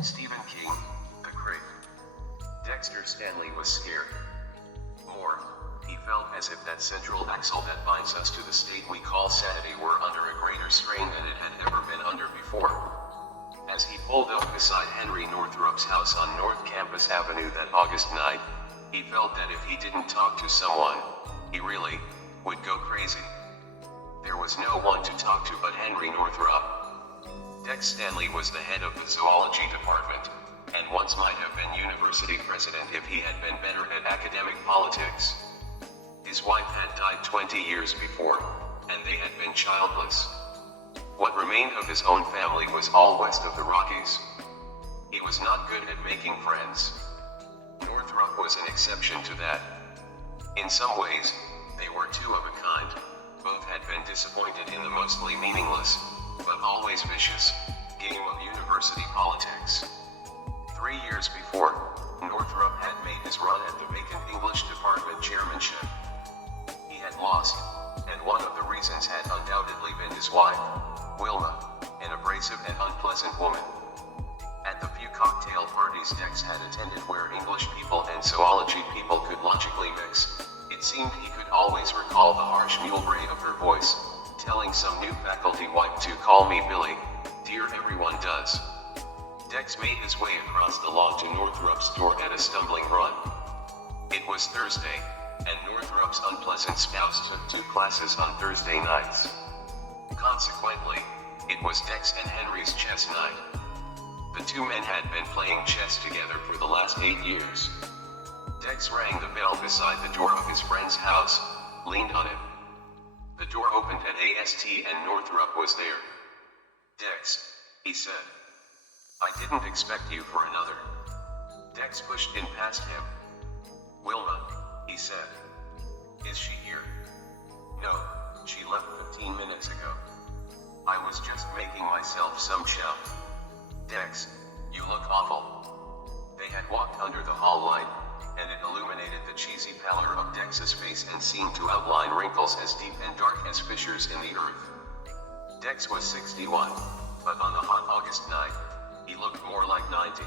Stephen King, The Crate. Dexter Stanley was scared. More, he felt as if that central axle that binds us to the state we call sanity were under a greater strain than it had ever been under before. As he pulled up beside Henry Northrup's house on North Campus Avenue that August night, he felt that if he didn't talk to someone, he really would go crazy. There was no one to talk to but Henry Northrup. Dex Stanley was the head of the zoology department, and once might have been university president if he had been better at academic politics. His wife had died 20 years before, and they had been childless. What remained of his own family was all west of the Rockies. He was not good at making friends. Northrup was an exception to that. In some ways, they were two of a kind. Both had been disappointed in the mostly meaningless, but always vicious, game of university politics. 3 years before, Northrup had made his run at the vacant English department chairmanship. He had lost, and one of the reasons had undoubtedly been his wife, Wilma, an abrasive and unpleasant woman. At the few cocktail parties Dex had attended where English people and zoology people could logically mix, it seemed he could always recall the harsh mule bray of her voice, telling some new faculty wife to call me Billy, dear everyone does. Dex made his way across the lawn to Northrup's door at a stumbling run. It was Thursday, and Northrup's unpleasant spouse took 2 classes on Thursday nights. Consequently, it was Dex and Henry's chess night. The two men had been playing chess together for the last 8 years. Dex rang the bell beside the door of his friend's house, leaned on it. The door opened at AST and Northrup was there. Dex, he said. I didn't expect you for another. Dex pushed in past him. Wilma, he said. Is she here? No, she left 15 minutes ago. I was just making myself some chow. Dex, you look awful. They had walked under the hall light, and it illuminated the cheesy pallor of Dex's face and seemed to outline wrinkles as deep and dark as fissures in the earth. Dex was 61, but on a hot August night, he looked more like 90.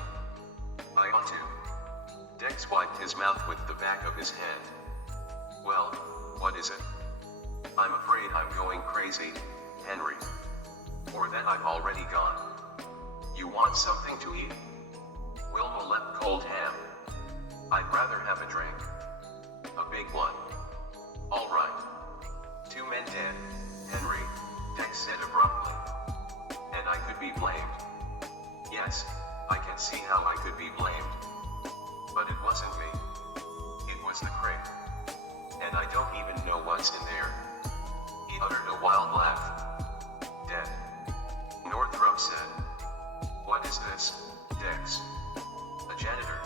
I ought to. Dex wiped his mouth with the back of his hand. Well, what is it? I'm afraid I'm going crazy, Henry. Or that I've already gone. You want something to eat? Wilma left cold ham. I'd rather have a drink. A big one. All right. 2 men dead, Henry, Dex said abruptly. And I could be blamed. Yes, I can see how I could be blamed. But it wasn't me. It was the crate. And I don't even know what's in there. He uttered a wild laugh. Dead. Northrup said. What is this, Dex? A janitor.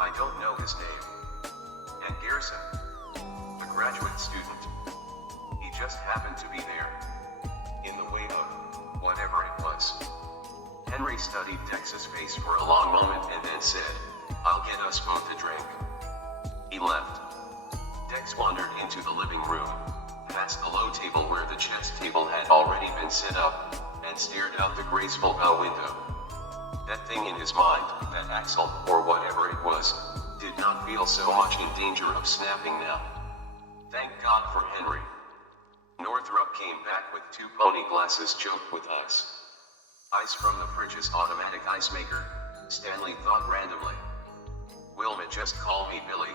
I don't know his name. And Garrison. The graduate student. He just happened to be there. In the way of whatever it was. Henry studied Dex's face for a long moment and then said, I'll get us both a drink. He left. Dex wandered into the living room, past the low table where the chess table had already been set up, and stared out the graceful bow window. That thing in his mind, that axle, or whatever it was, did not feel so much in danger of snapping now. Thank God for Henry. Northrup came back with 2 pony glasses choked with ice. Ice from the fridge's automatic ice maker, Stanley thought randomly. Wilma just call me Billy,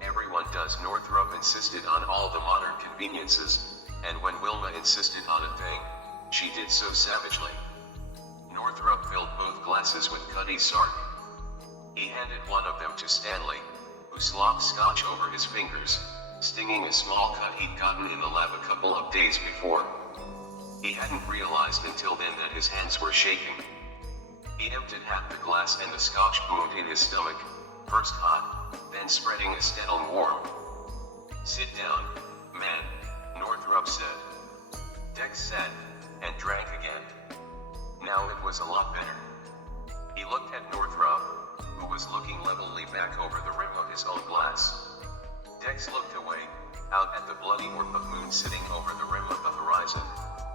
everyone does. Northrup insisted on all the modern conveniences, and when Wilma insisted on a thing, she did so savagely. Northrup filled both glasses with Cuddy Sark. He handed one of them to Stanley, who slopped scotch over his fingers, stinging a small cut he'd gotten in the lab a couple of days before. He hadn't realized until then that his hands were shaking. He emptied half the glass and the scotch boomed in his stomach, first hot, then spreading a steadily warm. Sit down, man, Northrup said. Dex sat, and drank again. Now it was a lot better. He looked at Northrup, who was looking levelly back over the rim of his own glass. Dex looked away, out at the bloody orb of moon sitting over the rim of the horizon,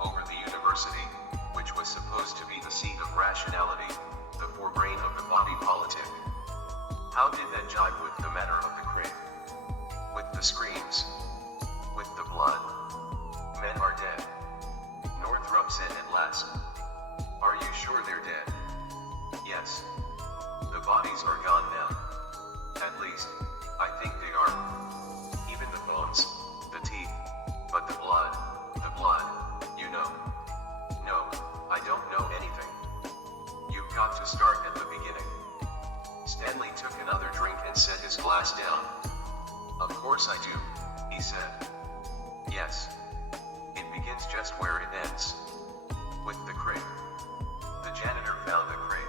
over the university, which was supposed to be the seat of rationality, the jibe with the matter of the crate. With the screams. With the blood. Men are dead. Northrop said at last. Are you sure they're dead? Yes. The bodies are gone now. At least, I think they are. Even the bones, the teeth, but the blood, you know. No, I don't know anything. You've got to start at the beginning. Stanley took another drink and set his glass down. Of course I do, he said. Yes. It begins just where it ends. With the crate. The janitor found the crate.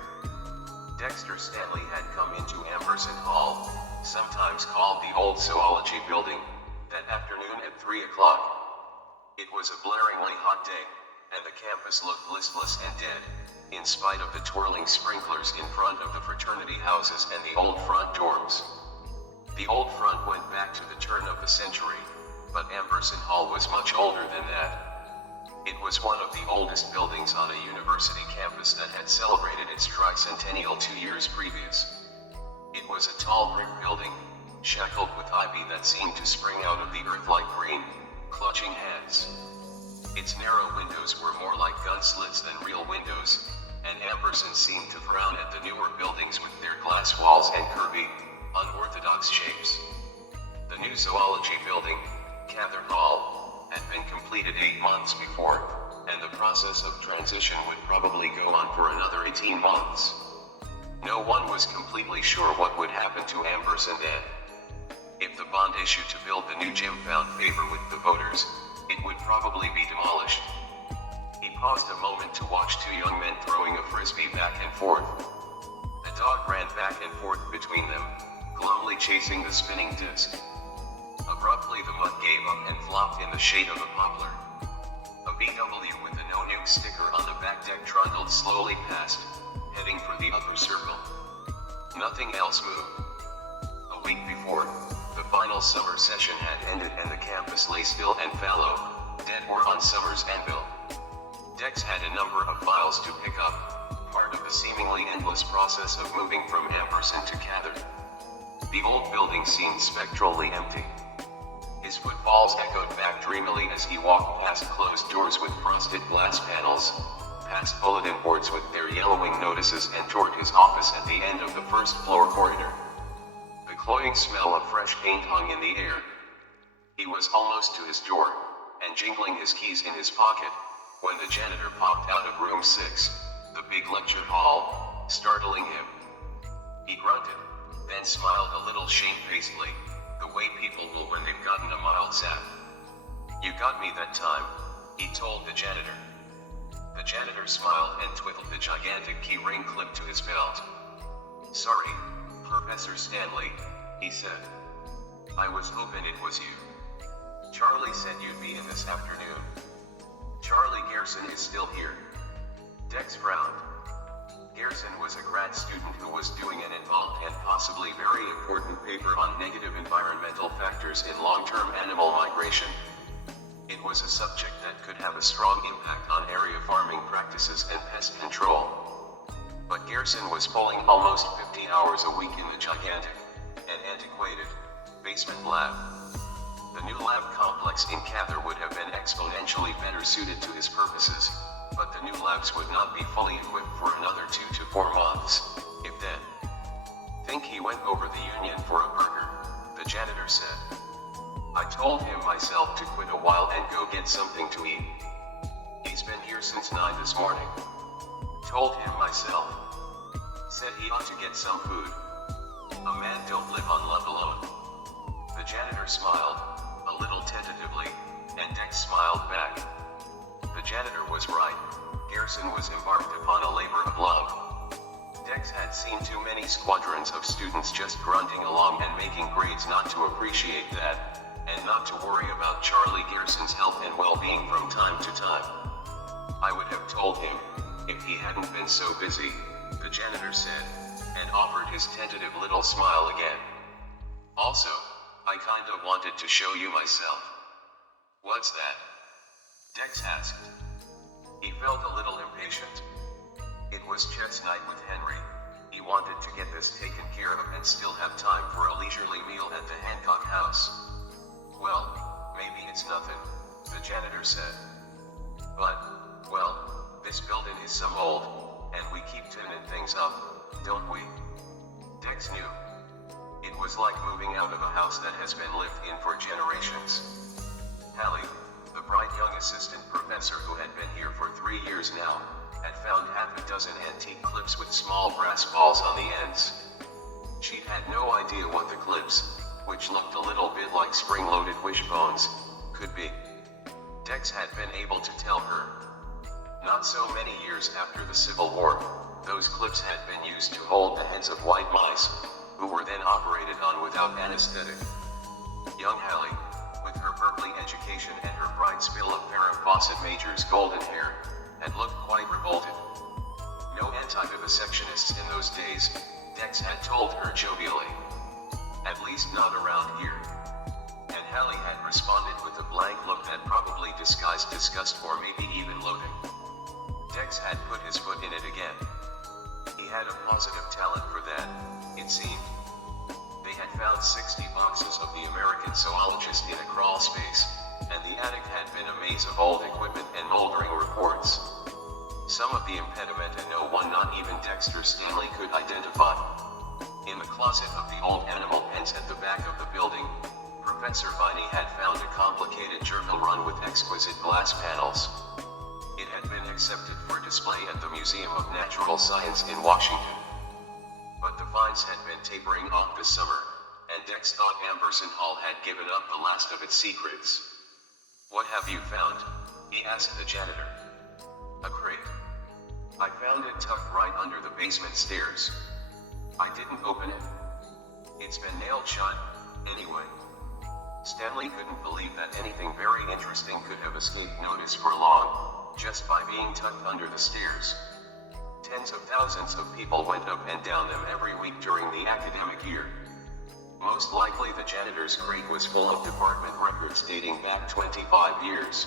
Dexter Stanley had come into Amberson Hall, sometimes called the old zoology building, that afternoon at 3 o'clock. It was a blaringly hot day, and the campus looked listless and dead, in spite of the twirling sprinklers in front of the fraternity houses and the old front dorms. The old front went back to the turn of the century, but Amberson Hall was much older than that. It was one of the oldest buildings on a university campus that had celebrated its tricentennial 2 years previous. It was a tall brick building, shackled with ivy that seemed to spring out of the earth like green, clutching hands. Its narrow windows were more like gun slits than real windows, and Amberson seemed to frown at the newer buildings with their glass walls and curvy, unorthodox shapes. The new zoology building, Cather Hall, had been completed 8 months before, and the process of transition would probably go on for another 18 months. No one was completely sure what would happen to Amberson then. If the bond issue to build the new gym found favor with the voters, it would probably be demolished. He paused a moment to watch 2 young men throwing a frisbee back and forth. A dog ran back and forth between them, glumly chasing the spinning disc. Abruptly the mud gave up and flopped in the shade of a poplar. A VW with a no-nuke sticker on the back deck trundled slowly past, heading for the upper circle. Nothing else moved. A week before, the final summer session had ended and the campus lay still and fallow, dead or on summer's anvil. Dex had a number of files to pick up, part of the seemingly endless process of moving from Amberson to Cather. The old building seemed spectrally empty. His footfalls echoed back dreamily as he walked past closed doors with frosted glass panels, past bulletin boards with their yellowing notices, and toward his office at the end of the first floor corridor. The cloying smell of fresh paint hung in the air. He was almost to his door, and jingling his keys in his pocket, when the janitor popped out of room 6, the big lecture hall, startling him. He grunted, then smiled a little shamefacedly, the way people will when they've gotten a mild zap. You got me that time, he told the janitor. The janitor smiled and twiddled the gigantic key ring clipped to his belt. Sorry, Professor Stanley, he said. I was hoping it was you. Charlie said you'd be in this afternoon. Charlie Gerson is still here. Dex frowned. Gerson was a grad student who was doing an involved and possibly very important paper on negative environmental factors in long-term animal migration. It was a subject that could have a strong impact on area farming practices and pest control. But Gerson was pulling almost 50 hours a week in the gigantic and antiquated basement lab. The new lab complex in Cather would have been exponentially better suited to his purposes, but the new labs would not be fully equipped for another 2 to 4 months, if then. Think he went over the union for a burger, the janitor said. I told him myself to quit a while and go get something to eat. He's been here since 9 this morning. Told him myself. Said he ought to get some food. A man don't live on love alone. The janitor smiled, a little tentatively, and Dex smiled back. The janitor was right. Gerson was embarked upon a labor of love. Dex had seen too many squadrons of students just grunting along and making grades not to appreciate that, and not to worry about Charlie Gerson's health and well-being from time to time. I would have told him, if he hadn't been so busy, the janitor said, and offered his tentative little smile again. Also, I kinda wanted to show you myself. What's that? Dex asked. He felt a little impatient. It was chess night with Henry. He wanted to get this taken care of and might still have time for a leisurely meal at the Hancock house. Well, maybe it's nothing, the janitor said. But, well, this building is some old, and we keep tuning things up, don't we? Dex knew. It was like moving out of a house that has been lived in for generations. Hallie, the bright young assistant professor who had been here for 3 years now, had found half a dozen antique clips with small brass balls on the ends. She'd had no idea what the clips, which looked a little bit like spring-loaded wishbones, could be. Dex had been able to tell her. Not so many years after the Civil War, those clips had been used to hold the heads of white mice, who were then operated on without anesthetic. Young Hallie, with her Berkeley education and her bright spill of Farrah Fawcett Major's golden hair, had looked quite revolted. No anti-vivisectionists in those days, Dex had told her jovially. At least not around here. And Hallie had responded with a blank look that probably disguised disgust or maybe even loathing. Dex had put his foot in it again. He had a positive talent for that, it seemed. They had found 60 boxes of the American zoologist in a crawl space, and the attic had been a maze of old equipment and moldering reports. Some of the impediment and no one, not even Dexter Stanley, could identify. In the closet of the old animal pens at the back of the building, Professor Viney had found a complicated journal run with exquisite glass panels. It had been accepted for display at the Museum of Natural Science in Washington. But the finds had been tapering off this summer, and Dex thought Amberson Hall had given up the last of its secrets. "What have you found?" he asked the janitor. "A crate. I found it tucked right under the basement stairs. I didn't open it. It's been nailed shut, anyway." Stanley couldn't believe that anything very interesting could have escaped notice for long, just by being tucked under the stairs. Tens of thousands of people went up and down them every week during the academic year. Most likely the janitor's crate was full of department records dating back 25 years.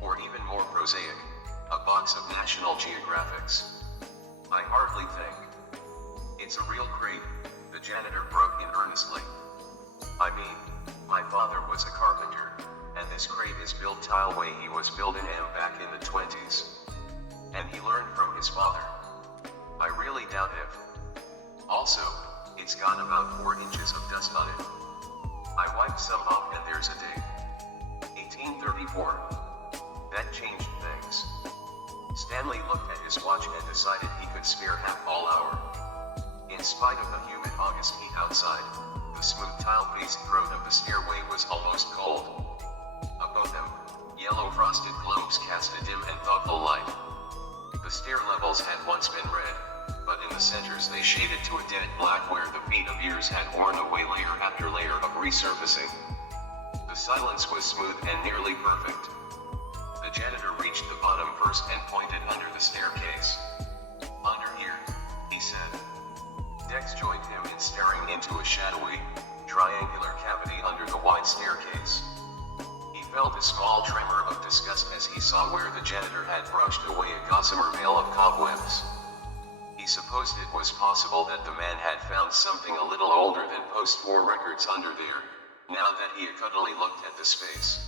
Or even more prosaic, a box of National Geographics. "I hardly think. It's a real crate," the janitor broke in earnestly. "I mean, my father was a carpenter, and this crate is built tile way he was building them back in the 20s. And he learned from his father. I really doubt if. Also, it's got about 4 inches of dust on it. I wiped some off and there's a date. 1834. That changed things." Stanley looked at his watch and decided he could spare half all hour. In spite of the humid August heat outside, the smooth tile-based throat of the stairway was almost cold. Above them, yellow frosted globes cast a dim and thoughtful light. The stair levels had once been red, but in the centers they shaded to a dead black where the feet of years had worn away layer after layer of resurfacing. The silence was smooth and nearly perfect. The janitor reached the bottom first and pointed under the staircase. "Under here," he said. Dex joined him in staring into a shadowy, triangular cavity under the wide staircase. He felt a small tremor of disgust as he saw where the janitor had brushed away a gossamer veil of cobwebs. He supposed it was possible that the man had found something a little older than post-war records under there, now that he cuddly looked at the space.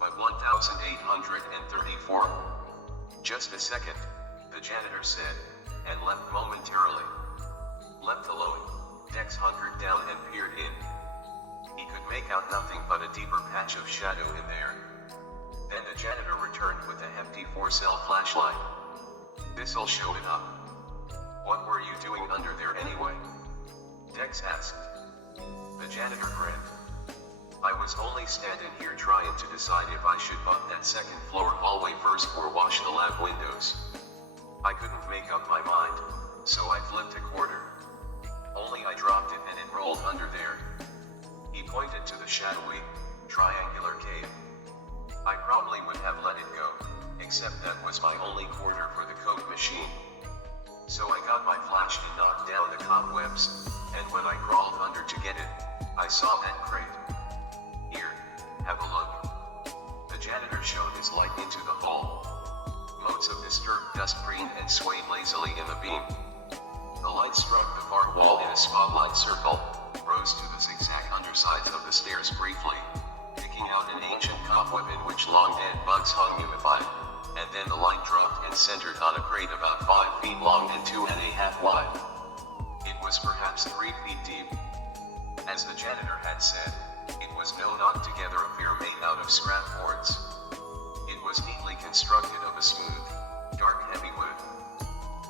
But 1834. "Just a second," the janitor said, and left momentarily. Left alone, Dex hunkered down and peered in. He could make out nothing but a deeper patch of shadow in there. Then the janitor returned with a hefty 4-cell flashlight. "This'll show it up." "What were you doing under there anyway?" Dex asked. The janitor grinned. "I was only standing here trying to decide if I should bump that second floor hallway first or wash the lab windows. I couldn't make up my mind, so I flipped a quarter. Only I dropped it and it rolled under there." He pointed to the shadowy, triangular cave. "I probably would have let it go, except that was my only quarter for the Coke machine. So I got my flash and knocked down the cobwebs, and when I crawled under to get it, I saw that crate. Here, have a look." The janitor shone his light into the hall. Motes of disturbed dust preened and swayed lazily in the beam. The light struck the far wall in a spotlight circle, rose to the zigzag undersides of the stairs briefly, picking out an ancient cobweb in which long-dead bugs hung mumified, and then the light dropped and centered on a crate about 5 feet long and 2.5 wide. It was perhaps 3 feet deep. As the janitor had said, it was no knocked-together affair made out of scrap boards. It was neatly constructed of a smooth, dark heavy wood.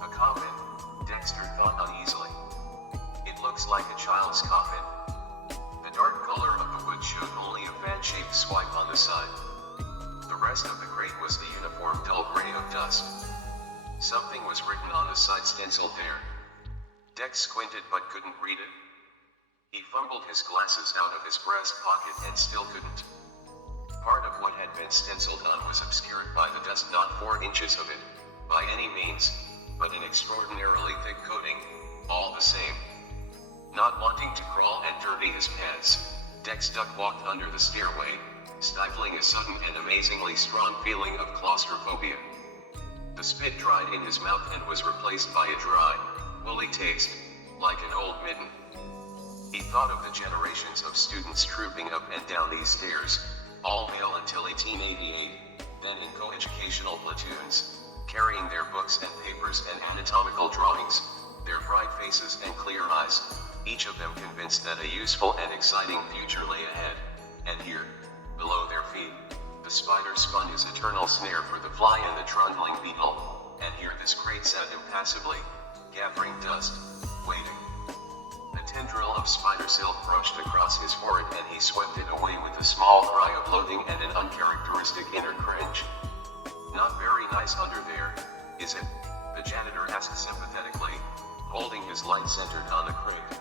A coffin, Dexter thought uneasily. It looks like a child's coffin. The dark color of the wood showed only a fan-shaped swipe on the side. The rest of the crate was the uniform dull gray of dust. Something was written on the side stenciled there. Dex squinted but couldn't read it. He fumbled his glasses out of his breast pocket and still couldn't. Part of what had been stenciled on was obscured by the dust, not 4 inches of it, by any means, but an extraordinarily thick coating, all the same. Not wanting to crawl and dirty his pants, Dex duck walked under the stairway, stifling a sudden and amazingly strong feeling of claustrophobia. The spit dried in his mouth and was replaced by a dry, woolly taste, like an old mitten. He thought of the generations of students trooping up and down these stairs, all male until 1888, then in coeducational platoons, carrying their books and papers and anatomical drawings, their bright faces and clear eyes, each of them convinced that a useful and exciting future lay ahead. And here, below their feet, the spider spun his eternal snare for the fly and the trundling beetle, and here this crate sat impassively, gathering dust, waiting. A tendril of spider silk brushed across his forehead and he swept it away with a small cry of loathing and an uncharacteristic inner cringe. Not very nice under there, is it? The janitor asked sympathetically, holding his light centered on the crate.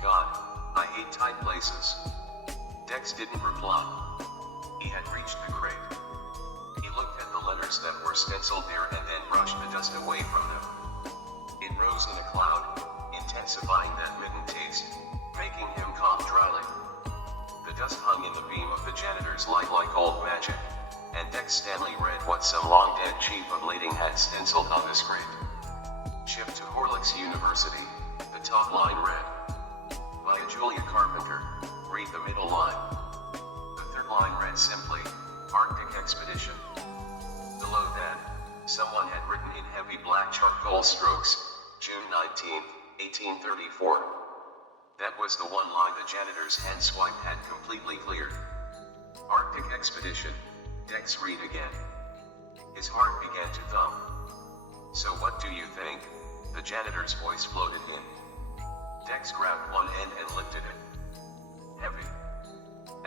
God, I hate tight places. Dex didn't reply. He had reached the crate. He looked at the letters that were stenciled there and then brushed the dust away from them. It rose in a cloud, intensifying that midden taste, making him cough dryly. The dust hung in the beam of the janitor's light like old magic, and Dex Stanley read what some long-dead chief of lading had stenciled on this crate. Shipped to Horlicks University, the top line read. By Julia Carpenter, read the middle line. The third line read simply, Arctic Expedition. Below that, someone had written in heavy black charcoal strokes, June 19, 1834. That was the one line the janitor's hand swipe had completely cleared. Arctic Expedition, Dex read again. His heart began to thump. So what do you think? The janitor's voice floated in. Dex grabbed one end and lifted it. Heavy.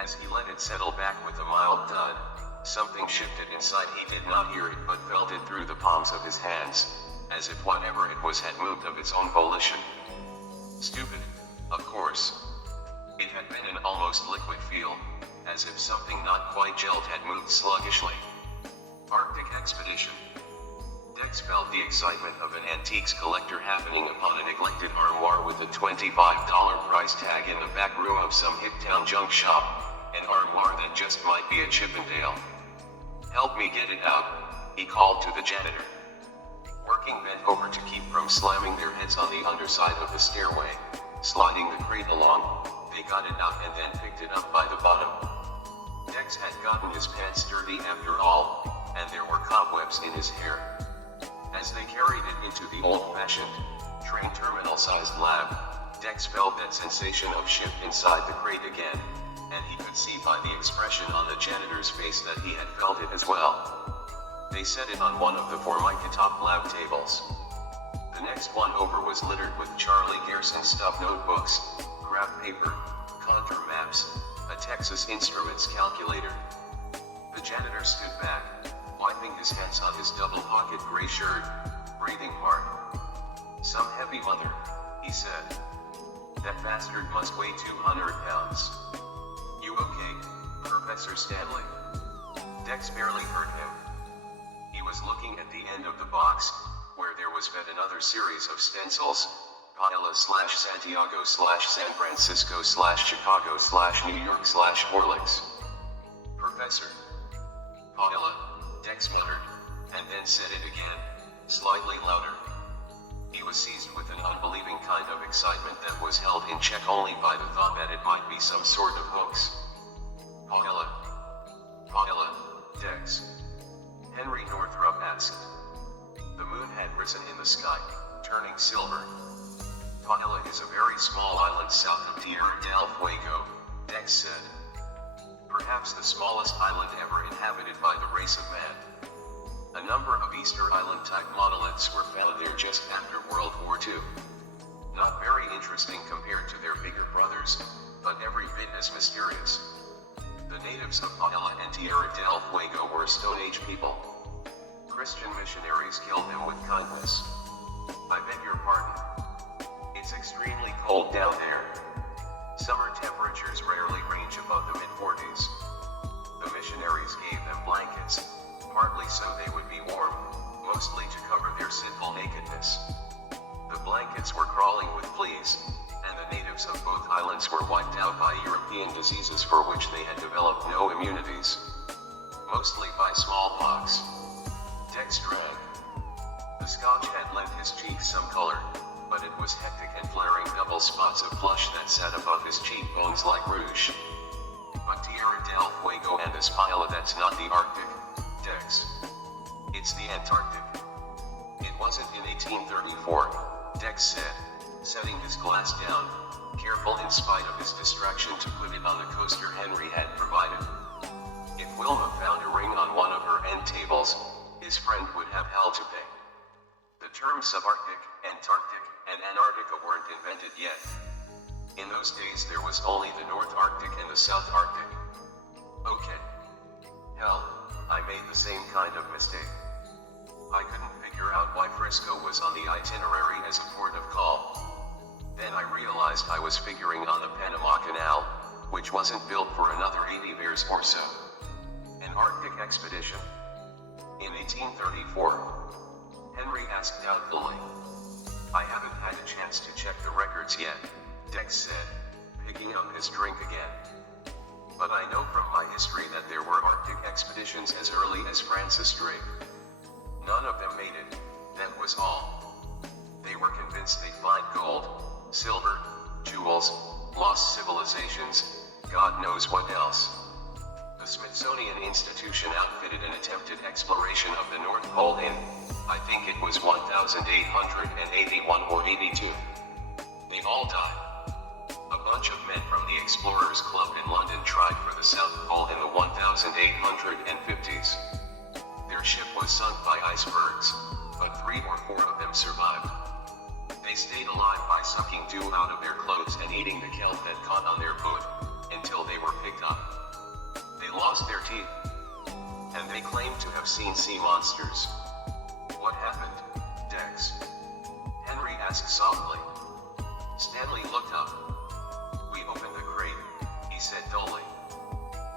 As he let it settle back with a mild thud, something shifted inside. He did not hear it but felt it through the palms of his hands, as if whatever it was had moved of its own volition. Stupid, of course. It had been an almost liquid feel, as if something not quite gelled had moved sluggishly. Arctic Expedition. Dex felt the excitement of an antiques collector happening upon a neglected armoire with a $25 price tag in the back room of some hip-town junk shop, an armoire that just might be a Chippendale. Help me get it out, he called to the janitor. Working bent over to keep from slamming their heads on the underside of the stairway, sliding the crate along, they got it out and then picked it up by the bottom. Dex had gotten his pants dirty after all, and there were cobwebs in his hair. As they carried it into the old-fashioned, train terminal-sized lab, Dex felt that sensation of shift inside the crate again, and he could see by the expression on the janitor's face that he had felt it as well. They set it on one of the Formica-top lab tables. The next one over was littered with Charlie Garrison stuffed notebooks, graph paper, contour maps, a Texas Instruments calculator. The janitor stood back, wiping his hands on his double-pocket gray shirt, breathing hard. Some heavy mother, he said. That bastard must weigh 200 pounds. You okay, Professor Stanley? Dex barely heard him. He was looking at the end of the box, where there was yet another series of stencils, Paila/Santiago/San Francisco/Chicago/New York/Horlicks. Professor. Paila, Dex muttered, and then said it again, slightly louder. He was seized with an unbelieving kind of excitement that was held in check only by the thought that it might be some sort of hoax. Paula, Dex. Henry Northrup asked. The moon had risen in the sky, turning silver. Paula is a very small island south of Tierra del Fuego, Dex said. Perhaps the smallest island ever inhabited by the race of man. A number of Easter Island-type monoliths were found there just after World War II. Not very interesting compared to their bigger brothers, but every bit as mysterious. The natives of Paella and Tierra del Fuego were Stone Age people. Christian missionaries killed them with kindness. I beg your pardon. It's extremely cold down there. Summer temperatures rarely range above the mid-40s. The missionaries gave them blankets, partly so they would be warm, mostly to cover their sinful nakedness. The blankets were crawling with fleas, and the natives of both islands were wiped out by European diseases for which they had developed no immunities. Mostly by smallpox. Dex drank. The scotch had lent his cheeks some color, but it was hectic and flaring double spots of flush that sat above his cheekbones like rouge. But Tierra del Fuego and this Paella, that's not the Arctic, Dex. It's the Antarctic. It wasn't in 1834, Dex said, setting his glass down, careful in spite of his distraction to put it on the coaster Henry had provided. If Wilma found a ring on one of her end tables, his friend would have hell to pay. The terms subarctic, Antarctic, and Antarctica weren't invented yet. In those days there was only the North Arctic and the South Arctic. Okay. Hell, I made the same kind of mistake. I couldn't figure out why Frisco was on the itinerary as a port of call. Then I realized I was figuring on the Panama Canal, which wasn't built for another 80 years or so. An Arctic expedition. In 1834, Henry asked doubtfully. I haven't had a chance to check the records yet, Dex said, picking up his drink again. But I know from my history that there were Arctic expeditions as early as Francis Drake. None of them made it, that was all. They were convinced they'd find gold, silver, jewels, lost civilizations, God knows what else. The Smithsonian Institution outfitted an attempted exploration of the North Pole in, I think it was 1881 or 82. They all died. A bunch of men from the Explorers Club in London tried for the South Pole in the 1850s. Their ship was sunk by icebergs, but 3 or 4 of them survived. They stayed alive by sucking dew out of their clothes and eating the kelp that caught on their foot, until they were picked up. They lost their teeth, and they claimed to have seen sea monsters. What happened, Dex? Henry asked softly. Stanley looked up. We opened the crate, he said dully.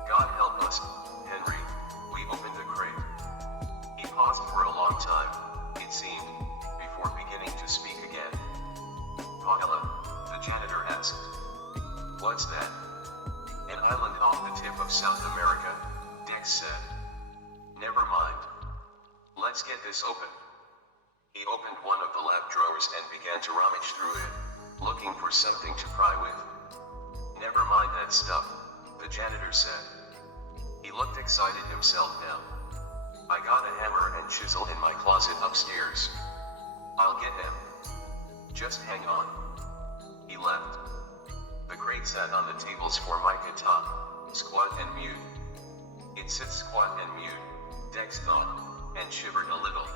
God help us, Henry, we opened the crate. He paused for a long time, it seemed, before beginning to speak again. Paella, the janitor asked. What's that? An island off the tip of South America, Dex said. Never mind. Let's get this open. He opened one of the lab drawers and began to rummage through it, looking for something to pry with. Never mind that stuff, the janitor said. He looked excited himself now. I got a hammer and chisel in my closet upstairs. I'll get them. Just hang on. He left. The crate sat on the tables for Formica top, squat and mute. It sits squat and mute, Dex thought, and shivered a little.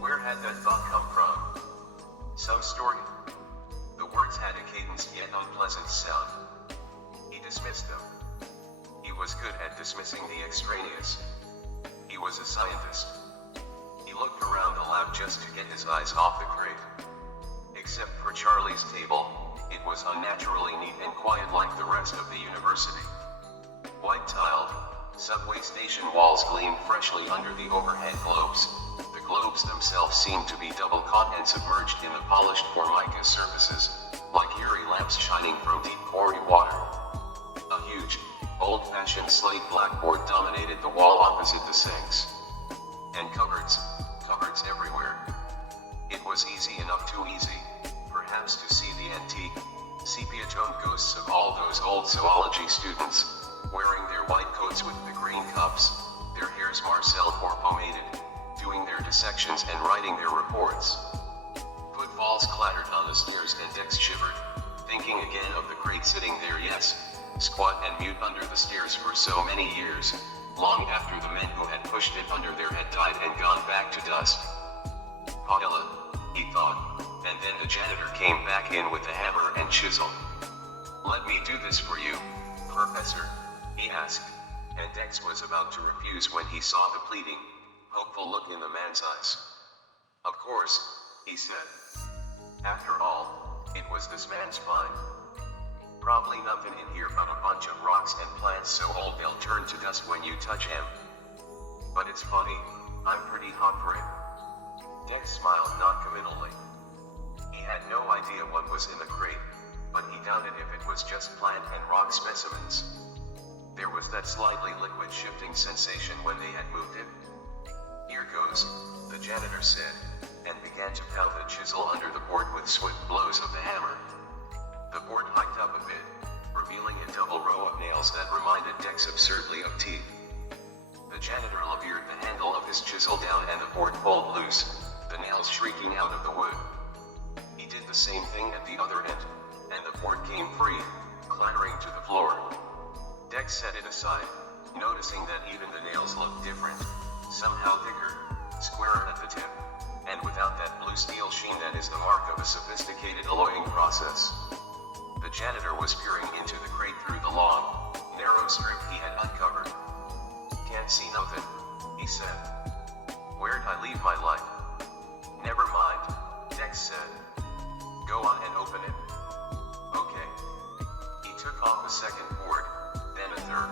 Where had that thought come from? Some story. The words had a cadenced yet unpleasant sound. He dismissed them. He was good at dismissing the extraneous. He was a scientist. He looked around the lab just to get his eyes off the crate. Except for Charlie's table, it was unnaturally neat and quiet like the rest of the university. White-tiled, subway station walls gleamed freshly under the overhead globes. The globes themselves seemed to be double-caught and submerged in the polished Formica surfaces, like eerie lamps shining from deep quarry water. A huge, old-fashioned slate blackboard dominated the wall opposite the sinks. And cupboards everywhere. It was easy enough, too easy. zoology students, wearing their white coats with the green cuffs, their hairs marcelled or pomaded, doing their dissections and writing their reports. Footfalls clattered on the stairs and Dex shivered, thinking again of the crate sitting there, yes, squat and mute under the stairs for so many years, long after the men who had pushed it under there had died and gone back to dust. Paella, he thought, and then the janitor came back in with a hammer and chisel. "Let me do this for you, Professor," he asked, and Dex was about to refuse when he saw the pleading, hopeful look in the man's eyes. "Of course," he said. After all, it was this man's find. "Probably nothing in here but a bunch of rocks and plants so old they'll turn to dust when you touch him. But it's funny, I'm pretty hot for him." Dex smiled non-committally. He had no idea what was in the crate, but he doubted if it was just plant and rock specimens. There was that slightly liquid shifting sensation when they had moved it. "Here goes," the janitor said, and began to pound the chisel under the board with swift blows of the hammer. The board hiked up a bit, revealing a double row of nails that reminded Dex absurdly of teeth. The janitor levered the handle of his chisel down and the board pulled loose, the nails shrieking out of the wood. He did the same thing at the other end, and the board came free, clattering to the floor. Dex set it aside, noticing that even the nails looked different, somehow thicker, squarer at the tip, and without that blue steel sheen that is the mark of a sophisticated alloying process. The janitor was peering into the crate through the long, narrow strip he had uncovered. "Can't see nothing," he said. "Where'd I leave my light?" "Never mind," Dex said. "Go on and open it." "Okay." He took off a second board, then a third.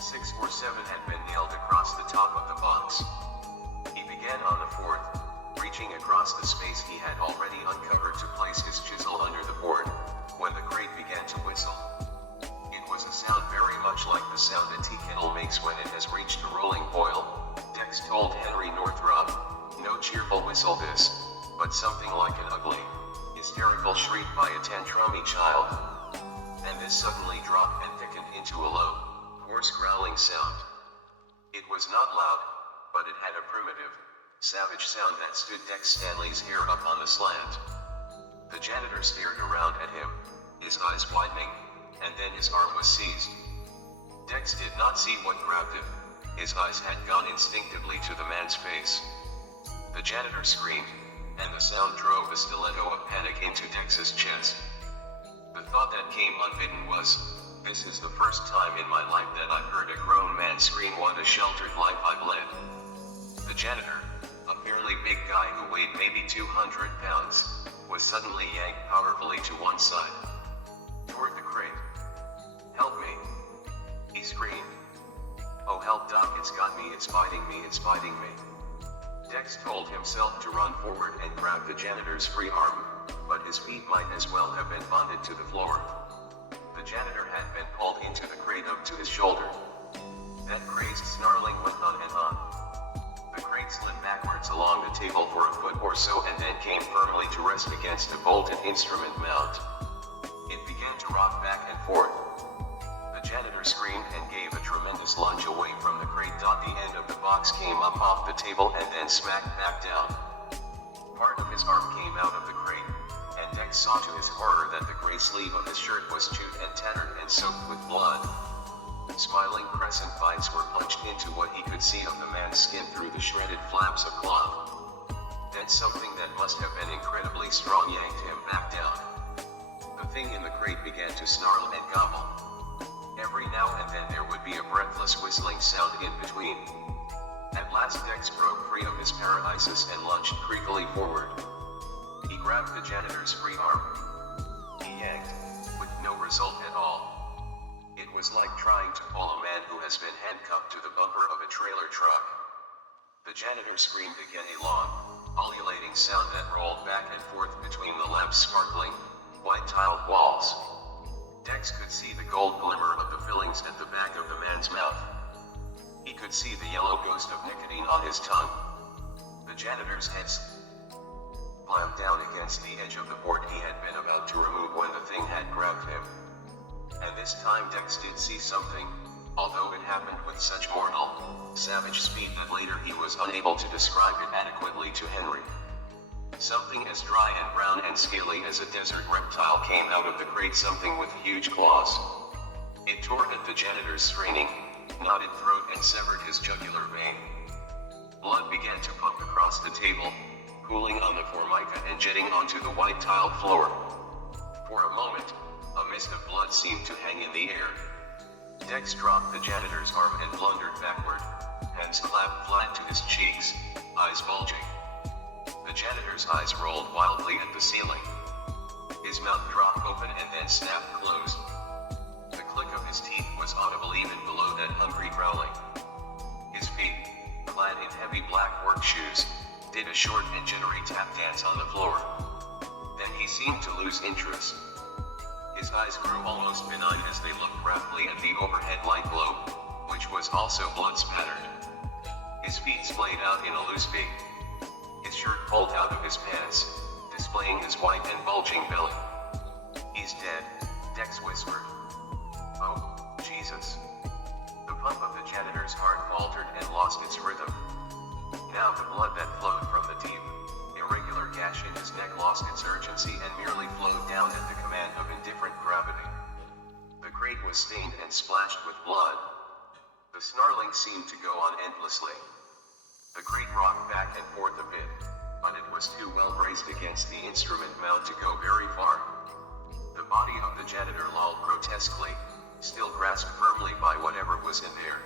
6 or 7 had been nailed across the top of the box. He began on the fourth, reaching across the space he had already uncovered to place his chisel under the board, when the crate began to whistle. It was a sound very much like the sound a tea kettle makes when it has reached a rolling boil, Dex told Henry Northrop. No cheerful whistle this, but something like an ugly, hysterical shriek by a tantrumy child. And this suddenly dropped and thickened into a low, hoarse growling sound. It was not loud, but it had a primitive, savage sound that stood Dex Stanley's hair up on the slant. The janitor stared around at him, his eyes widening, and then his arm was seized. Dex did not see what grabbed him. His eyes had gone instinctively to the man's face. The janitor screamed, and the sound drove a stiletto of panic into Dex's chest. The thought that came unbidden was, "This is the first time in my life that I've heard a grown man scream what a sheltered life I've led." The janitor, a fairly big guy who weighed maybe 200 pounds, was suddenly yanked powerfully to one side, toward the crate. "Help me!" he screamed. "Oh help Doc, it's got me, it's biting me, it's biting me." Dex told himself to run forward and grab the janitor's free arm, but his feet might as well have been bonded to the floor. The janitor had been pulled into the crate up to his shoulder. That crazed snarling went on and on. The crate slid backwards along the table for a foot or so and then came firmly to rest against a bolted instrument mount. It began to rock back and forth. The janitor screamed and gave a tremendous lunge away from the crate. The end of the box came up off the table and then smacked back down. Part of his arm came out of the crate, and Dex saw to his horror that the gray sleeve of his shirt was chewed and tattered and soaked with blood. Smiling crescent bites were punched into what he could see of the man's skin through the shredded flaps of cloth. Then something that must have been incredibly strong yanked him back down. The thing in the crate began to snarl and gobble. Every now and then there would be a breathless whistling sound in between. At last Dex broke free of his paralysis and lunged creakily forward. He grabbed the janitor's free arm. He yanked, with no result at all. It was like trying to pull a man who has been handcuffed to the bumper of a trailer truck. The janitor screamed again, a long, ululating sound that rolled back and forth between the lamp's sparkling, white tiled walls. Dex could see the gold glimmer of the fillings at the back of the man's mouth. He could see the yellow ghost of nicotine on his tongue. The janitor's head slammed down against the edge of the board he had been about to remove when the thing had grabbed him. And this time Dex did see something, although it happened with such mortal, savage speed that later he was unable to describe it adequately to Henry. Something as dry and brown and scaly as a desert reptile came out of the crate, something with huge claws. It tore at the janitor's straining, knotted throat and severed his jugular vein. Blood began to pump across the table, pooling on the formica and jetting onto the white tiled floor. For a moment, a mist of blood seemed to hang in the air. Dex dropped the janitor's arm and blundered backward, hands clapped flat to his cheeks, eyes bulging. The janitor's eyes rolled wildly at the ceiling. His mouth dropped open and then snapped closed. The click of his teeth was audible even below that hungry growling. His feet, clad in heavy black work shoes, did a short and jittery tap dance on the floor. Then he seemed to lose interest. His eyes grew almost benign as they looked raptly at the overhead light globe, which was also blood-spattered. His feet splayed out in a loose V. His shirt pulled out of his pants, displaying his white and bulging belly. "He's dead," Dex whispered. "Oh, Jesus." The pump of the janitor's heart faltered and lost its rhythm. Now the blood that flowed from the deep, irregular gash in his neck lost its urgency and merely flowed down at the command of indifferent gravity. The crate was stained and splashed with blood. The snarling seemed to go on endlessly. The crate rocked back and forth a bit, but it was too well braced against the instrument mount to go very far. The body of the janitor lolled grotesquely, still grasped firmly by whatever was in there.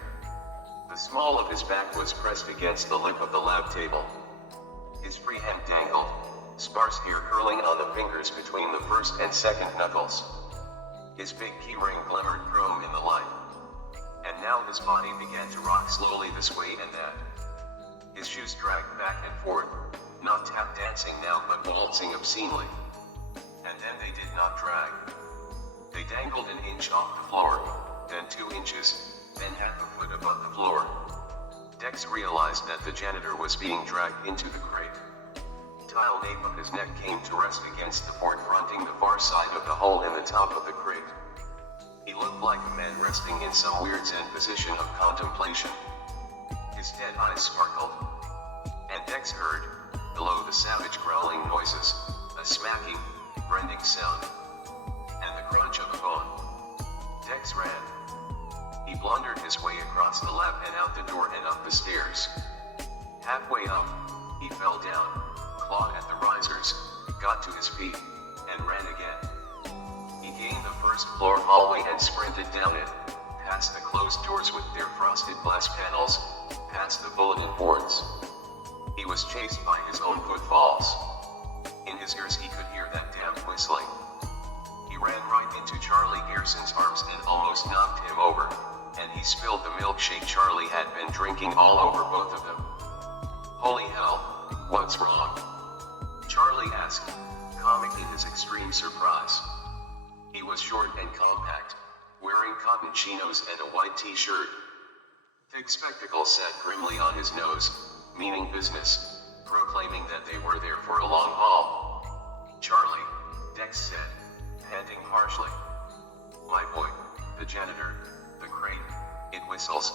The small of his back was pressed against the lip of the lab table. His free hand dangled, sparse hair curling on the fingers between the first and second knuckles. His big keyring glimmered chrome in the light. And now his body began to rock slowly this way and that. His shoes dragged back and forth, not tap dancing now but waltzing obscenely. And then they did not drag. They dangled an inch off the floor, then 2 inches, then half a foot above the floor. Dex realized that the janitor was being dragged into the crate. The tile nape of his neck came to rest against the board fronting the far side of the hole in the top of the crate. He looked like a man resting in some weird Zen position of contemplation. His dead eyes sparkled. And Dex heard, below the savage growling noises, a smacking, rending sound, and the crunch of a bone. Dex ran. He blundered his way across the lab and out the door and up the stairs. Halfway up, he fell down, clawed at the risers, got to his feet, and ran again. He gained the first floor hallway and sprinted down it, past the closed doors with their frosted glass panels, past the bulletin boards. He was chased by his own footfalls. In his ears he could hear that damn whistling. He ran right into Charlie Gearson's arms and almost knocked him over, and he spilled the milkshake Charlie had been drinking all over both of them. "Holy hell, what's wrong?" Charlie asked, comic in his extreme surprise. He was short and compact, wearing cotton chinos and a white t-shirt. Thick spectacles sat grimly on his nose, meaning business, proclaiming that they were there for a long haul. "Charlie," Dex said, panting harshly. "My boy, the janitor, the crate, it whistles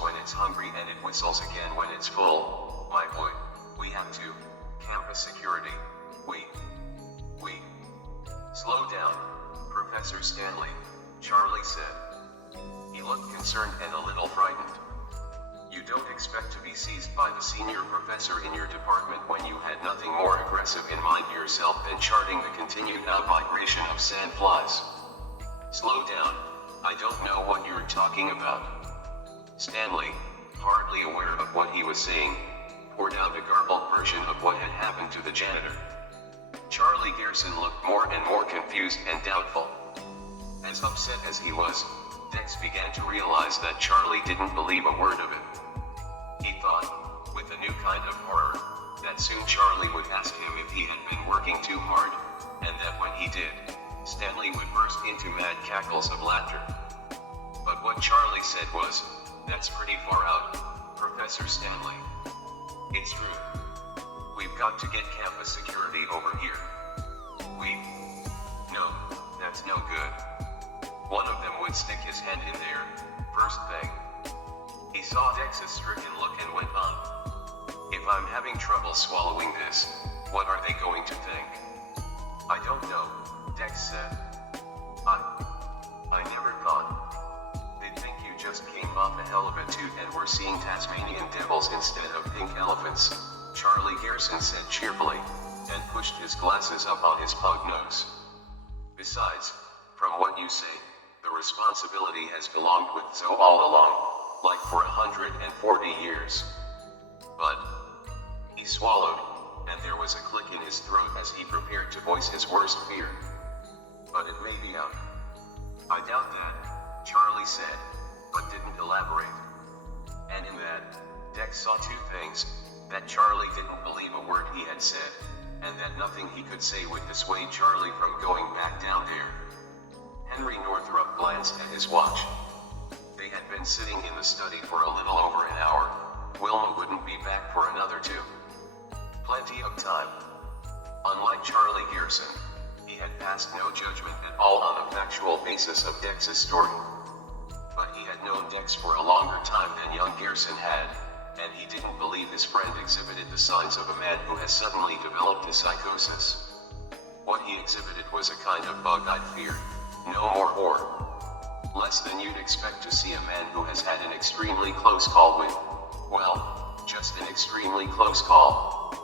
when it's hungry and it whistles again when it's full, my boy, we have to, campus security, we. Slow down, Professor Stanley," Charlie said. He looked concerned and a little frightened. "You don't expect to be seized by the senior professor in your department when you had nothing more aggressive in mind yourself than charting the continued out-migration of sandflies. Slow down, I don't know what you're talking about." Stanley, hardly aware of what he was saying, poured out a garbled version of what had happened to the janitor. Charlie Gearson looked more and more confused and doubtful. As upset as he was, Dex began to realize that Charlie didn't believe a word of it. He thought, with a new kind of horror, that soon Charlie would ask him if he had been working too hard, and that when he did, Stanley would burst into mad cackles of laughter. But what Charlie said was, "That's pretty far out, Professor Stanley. It's true. We've got to get campus security over here. No, that's no good. first thing. He saw Dex's stricken look and went on. If I'm having trouble swallowing this, what are they going to think? I don't know, Dex said. I never thought. They'd think you just came off a hell of a toot and were seeing Tasmanian devils instead of pink elephants, Charlie Gerson said cheerfully, and pushed his glasses up on his pug nose. Besides, from what you say, the responsibility has belonged with Zoe all along, like for 140 years. But he swallowed, and there was a click in his throat as he prepared to voice his worst fear. But it may be out. I doubt that, Charlie said, but didn't elaborate. And in that, Dex saw two things: that Charlie didn't believe a word he had said, and that nothing he could say would dissuade Charlie from going back down there. Henry Northrup glanced at his watch. They had been sitting in the study for a little over an hour. Wilma wouldn't be back for another 2. Plenty of time. Unlike Charlie Gerson, he had passed no judgment at all on the factual basis of Dex's story. But he had known Dex for a longer time than young Gerson had, and he didn't believe his friend exhibited the signs of a man who has suddenly developed a psychosis. What he exhibited was a kind of bug I'd feared, no more horror. Less than you'd expect to see a man who has had an extremely close call with, well, just an extremely close call.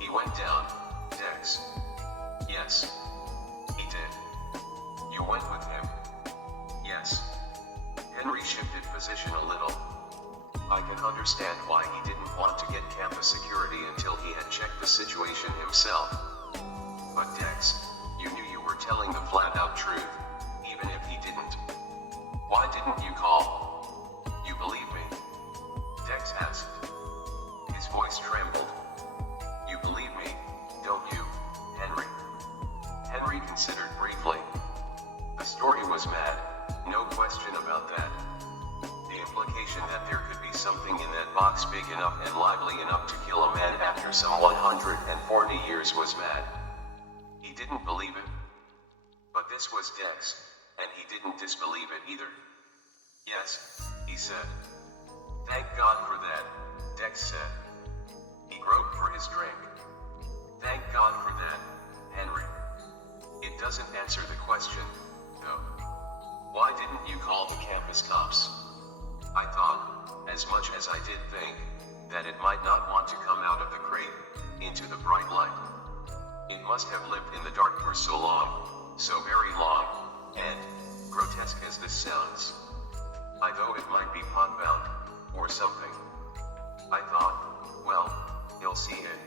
He went down, Dex. Yes. He did. You went with him? Yes. Henry shifted position a little. I can understand why he didn't want to get campus security until he had checked the situation himself. But Dex, you knew you were telling the flat-out truth, even if he didn't. Why didn't you call? You believe me? Dex asked. His voice trembled. You believe me, don't you, Henry? Henry considered briefly. The story was mad, no question about that. The implication that there could be something in that box big enough and lively enough to kill a man after some 140 years was mad. He didn't believe it. But this was Dex, and he didn't disbelieve it either. Yes, he said. Thank God for that, Dex said. He groped for his drink. Thank God for that, Henry. It doesn't answer the question, though. Why didn't you call the campus cops? I thought, as much as I did think, that it might not want to come out of the crate, into the bright light. It must have lived in the dark for so long, so very long, and, grotesque as this sounds, I thought it might be pot-bound, or something. I thought, well, he'll see it,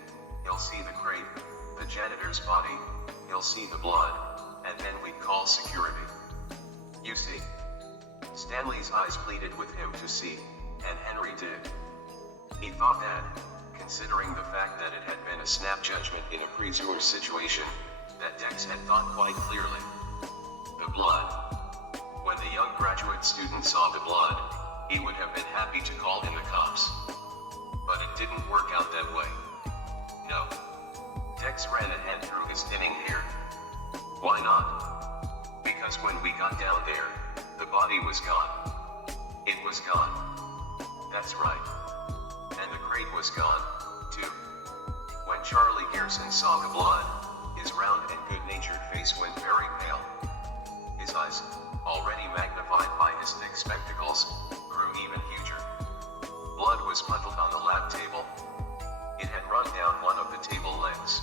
he'll see the crate, the janitor's body, he'll see the blood, and then we'd call security. You see. Stanley's eyes pleaded with him to see, and Henry did. He thought that, considering the fact that it had been a snap judgment in a pre-tour situation, that Dex had thought quite clearly. The blood. When the young graduate student saw the blood, he would have been happy to call in the cops. But it didn't work out that way. No. Dex ran a hand through his thinning hair. Why not? Because when we got down there, the body was gone. It was gone. That's right. And the crate was gone, too. When Charlie Gerson saw the blood, his round and good-natured face went very pale. His eyes, already magnified by his thick spectacles, grew even huger. Blood was puddled on the lab table. It had run down one of the table legs.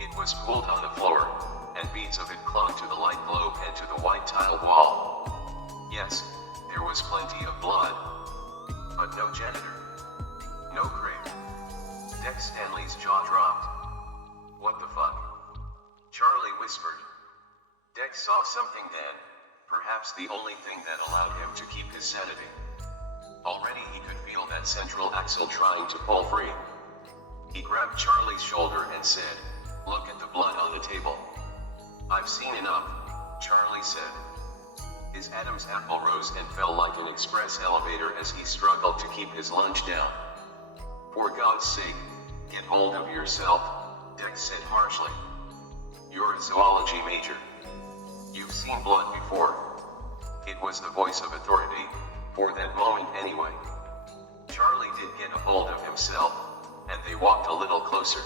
It was pooled on the floor, and beads of it clung to the light globe and to the white tile wall. Yes, there was plenty of blood. But no janitor. No crate. Dex Stanley's jaw dropped. What the fuck? Charlie whispered. Dex saw something then, perhaps the only thing that allowed him to keep his sanity. Already he could feel that central axle trying to pull free. He grabbed Charlie's shoulder and said, Look at the blood on the table. I've seen enough, Charlie said. His Adam's apple rose and fell like an express elevator as he struggled to keep his lunch down. For God's sake, get hold of yourself, Dex said harshly. You're a zoology major. You've seen blood before. It was the voice of authority, For that moment anyway. Charlie did get a hold of himself, and they walked a little closer.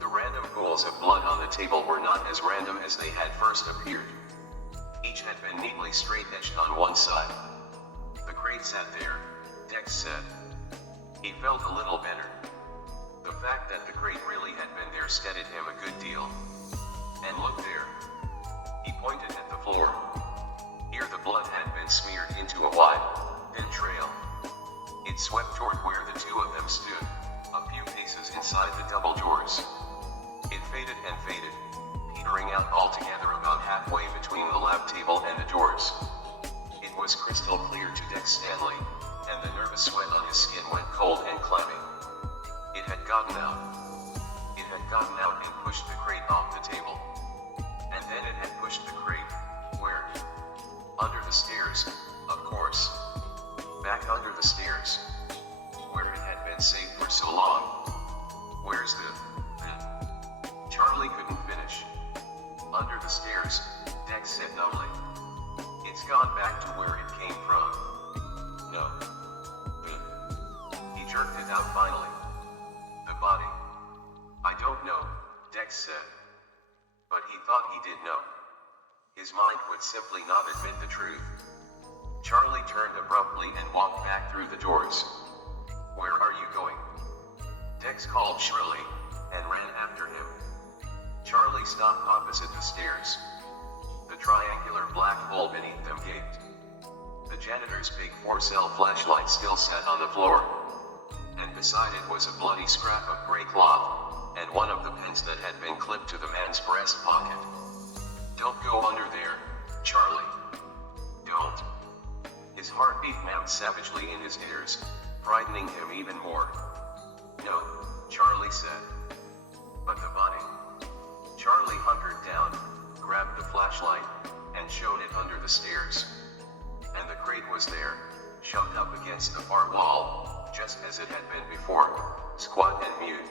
The random pools of blood on the table were not as random as they had first appeared. Each had been neatly straight-edged on one side. The crate sat there, Dex said. He felt a little better. The fact that the crate really had been there steadied him a good deal. And look there. He pointed at the floor. Here the blood had been smeared into a wide, thin trail. It swept toward where the two of them stood, a few paces inside the double doors. It faded and faded, petering out altogether about halfway between the lab table and the doors. It was crystal clear to Dex Stanley, and the nervous sweat on his skin went cold and clammy. It had gotten out. It had gotten out and pushed the crate off the table. And then it had pushed the crate, where? Under the stairs, of course. Back under the stairs. Where it had been safe for so long. Where's the... Charlie couldn't finish. Under the stairs, Dex said numbly. It's gone back to where it came from. No. He jerked it out finally. The body. I don't know, Dex said. But he thought he did know. His mind would simply not admit the truth. Charlie turned abruptly and walked back through the doors. Where are you going? Dex called shrilly, and ran after him. Charlie stopped opposite the stairs. The triangular black hole beneath them gaped. The janitor's big 4-cell flashlight still sat on the floor. And beside it was a bloody scrap of gray cloth, and one of the pens that had been clipped to the man's breast pocket. Don't go under there, Charlie. Don't. His heartbeat mounted savagely in his ears, frightening him even more. No, Charlie said. But the body. Charlie hunkered down, grabbed the flashlight, and showed it under the stairs. And the crate was there, shoved up against the far wall, just as it had been before, squat and mute.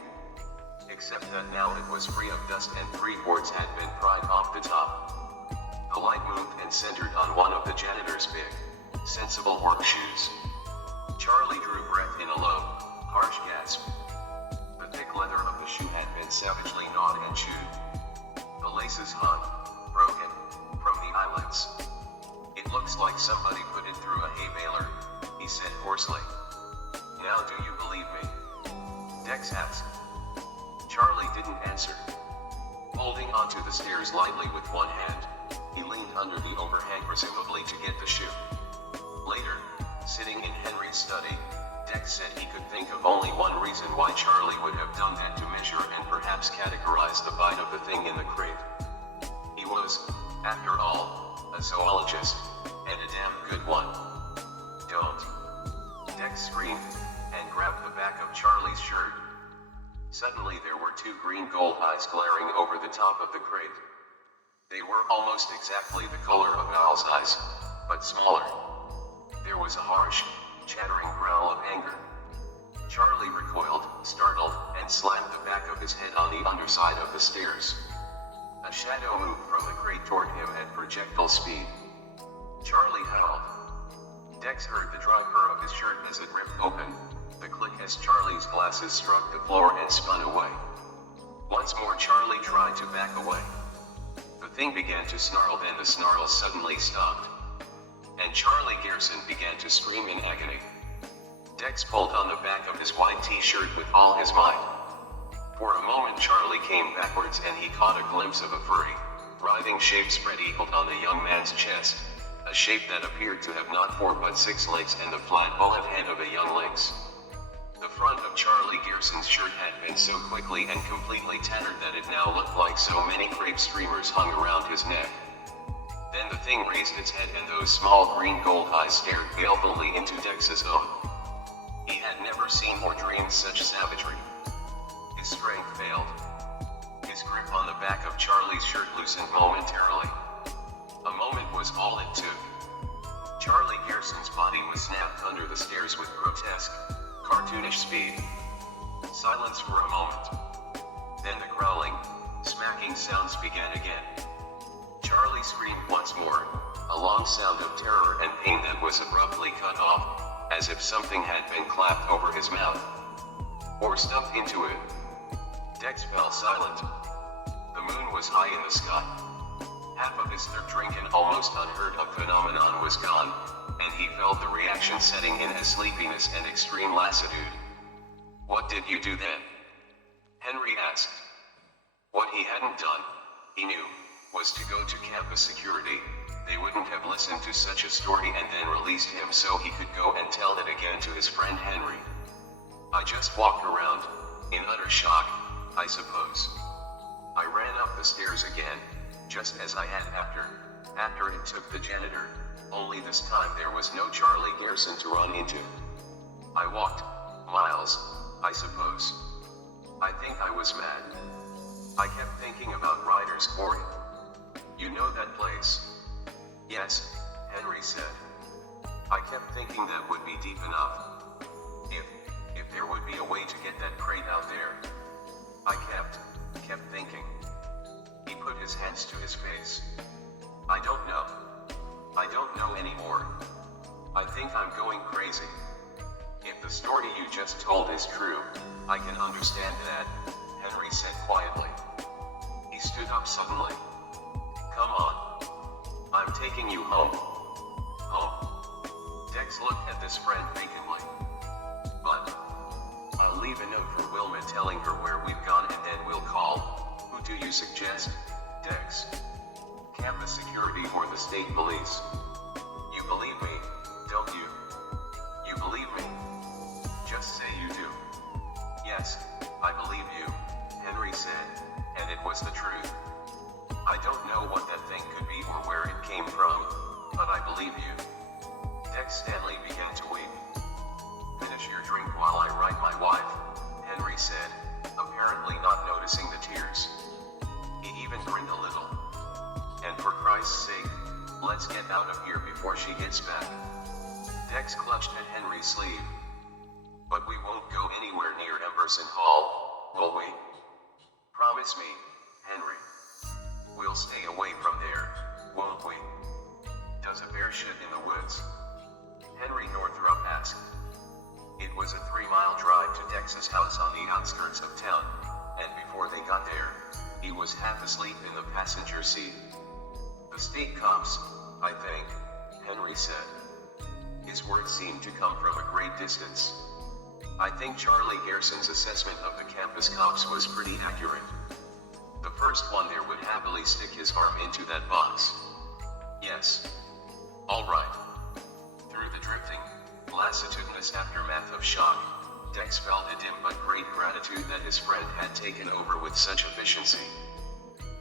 Except that now it was free of dust and 3 boards had been pried off the top. The light moved and centered on one of the janitor's big, sensible work shoes. Charlie drew breath in a low, harsh gasp. The thick leather of the shoe had been savagely gnawed and chewed. The laces hung, broken, from the eyelets. It looks like somebody put it through a hay baler, he said hoarsely. Now do you believe me? Dex asked. Charlie didn't answer. Holding onto the stairs lightly with one hand, he leaned under the overhang presumably to get the shoe. Later, sitting in Henry's study, Dex said he could think of only one reason why Charlie would have done that to measure and perhaps categorize the bite of the thing in the crate. He was, after all, a zoologist, and a damn good one. Don't. Dex screamed, and grabbed the back of Charlie's shirt. Suddenly there were 2 green gold eyes glaring over the top of the crate. They were almost exactly the color of owl's eyes, but smaller. There was a harsh, chattering growl of anger. Charlie recoiled, startled, and slammed the back of his head on the underside of the stairs. A shadow moved from the crate toward him at projectile speed. Charlie howled. Dex heard the dry purr of his shirt as it ripped open, the click as Charlie's glasses struck the floor and spun away. Once more Charlie tried to back away. The thing began to snarl, then the snarl suddenly stopped. And Charlie Gerson began to scream in agony. Dex pulled on the back of his white t-shirt with all his might. For a moment Charlie came backwards and he caught a glimpse of a furry, writhing shape spread eagled on the young man's chest, a shape that appeared to have not 4 but 6 legs and the flat bullet head of a young lynx. The front of Charlie Gerson's shirt had been so quickly and completely tattered that it now looked like so many crepe streamers hung around his neck. Then the thing raised its head and those small green gold eyes stared balefully into Dex's own. He had never seen or dreamed such savagery. His strength failed. His grip on the back of Charlie's shirt loosened momentarily. A moment was all it took. Charlie Gerson's body was snapped under the stairs with grotesque, cartoonish speed. Silence for a moment. Then the growling, smacking sounds began again. Charlie screamed once more, a long sound of terror and pain that was abruptly cut off, as if something had been clapped over his mouth. Or stuffed into it. Dex fell silent. The moon was high in the sky. Half of his third drink, an almost unheard of phenomenon, was gone, and he felt the reaction setting in as sleepiness and extreme lassitude. What did you do then? Henry asked. What he hadn't done, he knew, was to go to campus security. They wouldn't have listened to such a story and then released him so he could go and tell it again to his friend Henry. I just walked around, in utter shock, I suppose. I ran up the stairs again, just as I had after it took the janitor, only this time there was no Charlie Garrison to run into. I walked miles, I suppose. I think I was mad. I kept thinking about Ryder's Quarry. You know that place? Yes, Henry said. I kept thinking that would be deep enough. If there would be a way to get that crate out there. I kept thinking. He put his hands to his face. I don't know. I don't know anymore. I think I'm going crazy. If the story you just told is true, I can understand that, Henry said quietly. He stood up suddenly. Come on. I'm taking you home. Home. Dex looked at this friend vacantly. But I'll leave a note for Wilma telling her where we've gone and then we'll call. Who do you suggest, Dex? Campus security or the state police? You believe me, don't you? You believe me? Just say you do. Yes, I believe you, Henry said, and it was the truth. I don't know what that thing could be or where it came from, but I believe you. Dex Stanley began to weep. Finish your drink while I write my wife, Henry said, apparently not noticing the tears. He even grinned a little. And for Christ's sake, let's get out of here before she gets back. Dex clutched at Henry's sleeve. But we won't go anywhere near Emerson Hall, will we? Promise me, Henry. We'll stay away from there, won't we? Does a bear shit in the woods? Henry Northrup asked. It was a 3-mile drive to Dex's house on the outskirts of town, and before they got there, he was half asleep in the passenger seat. The state cops, I think, Henry said. His words seemed to come from a great distance. I think Charlie Garrison's assessment of the campus cops was pretty accurate. The first one there would happily stick his arm into that box. Yes. All right. Through the drifting, lassitudinous aftermath of shock, Dex felt a dim but great gratitude that his friend had taken over with such efficiency.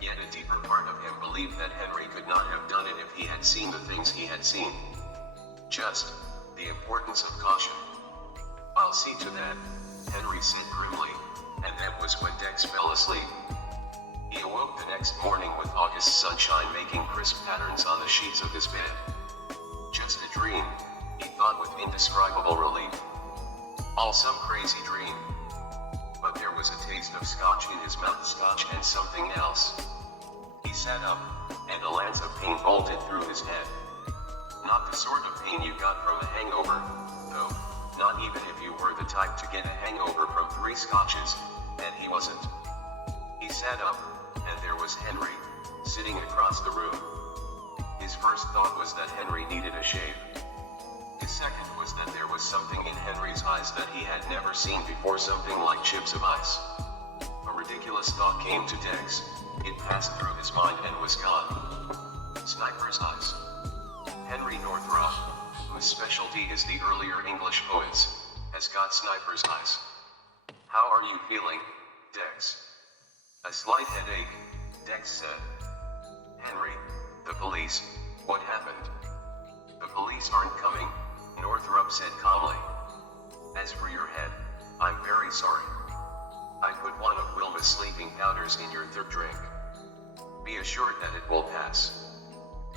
Yet a deeper part of him believed that Henry could not have done it if he had seen the things he had seen. Just, the importance of caution. I'll see to that, Henry said grimly, and that was when Dex fell asleep. He awoke the next morning with August sunshine making crisp patterns on the sheets of his bed. Just a dream, he thought with indescribable relief. All some crazy dream. But there was a taste of scotch in his mouth, scotch and something else. He sat up, and a lance of pain bolted through his head. Not the sort of pain you got from a hangover, though, not even if you were the type to get a hangover from 3 scotches, and he wasn't. He sat up, and there was Henry, sitting across the room. His first thought was that Henry needed a shave. His second was that there was something in Henry's eyes that he had never seen before, something like chips of ice. A ridiculous thought came to Dex. It passed through his mind and was gone. Sniper's eyes. Henry Northrup, whose specialty is the earlier English poets, has got sniper's eyes. How are you feeling, Dex? A slight headache, Dex said. Henry, the police, what happened? The police aren't coming, Northrup said calmly. As for your head, I'm very sorry. I put one of Wilma's sleeping powders in your third drink. Be assured that it will pass.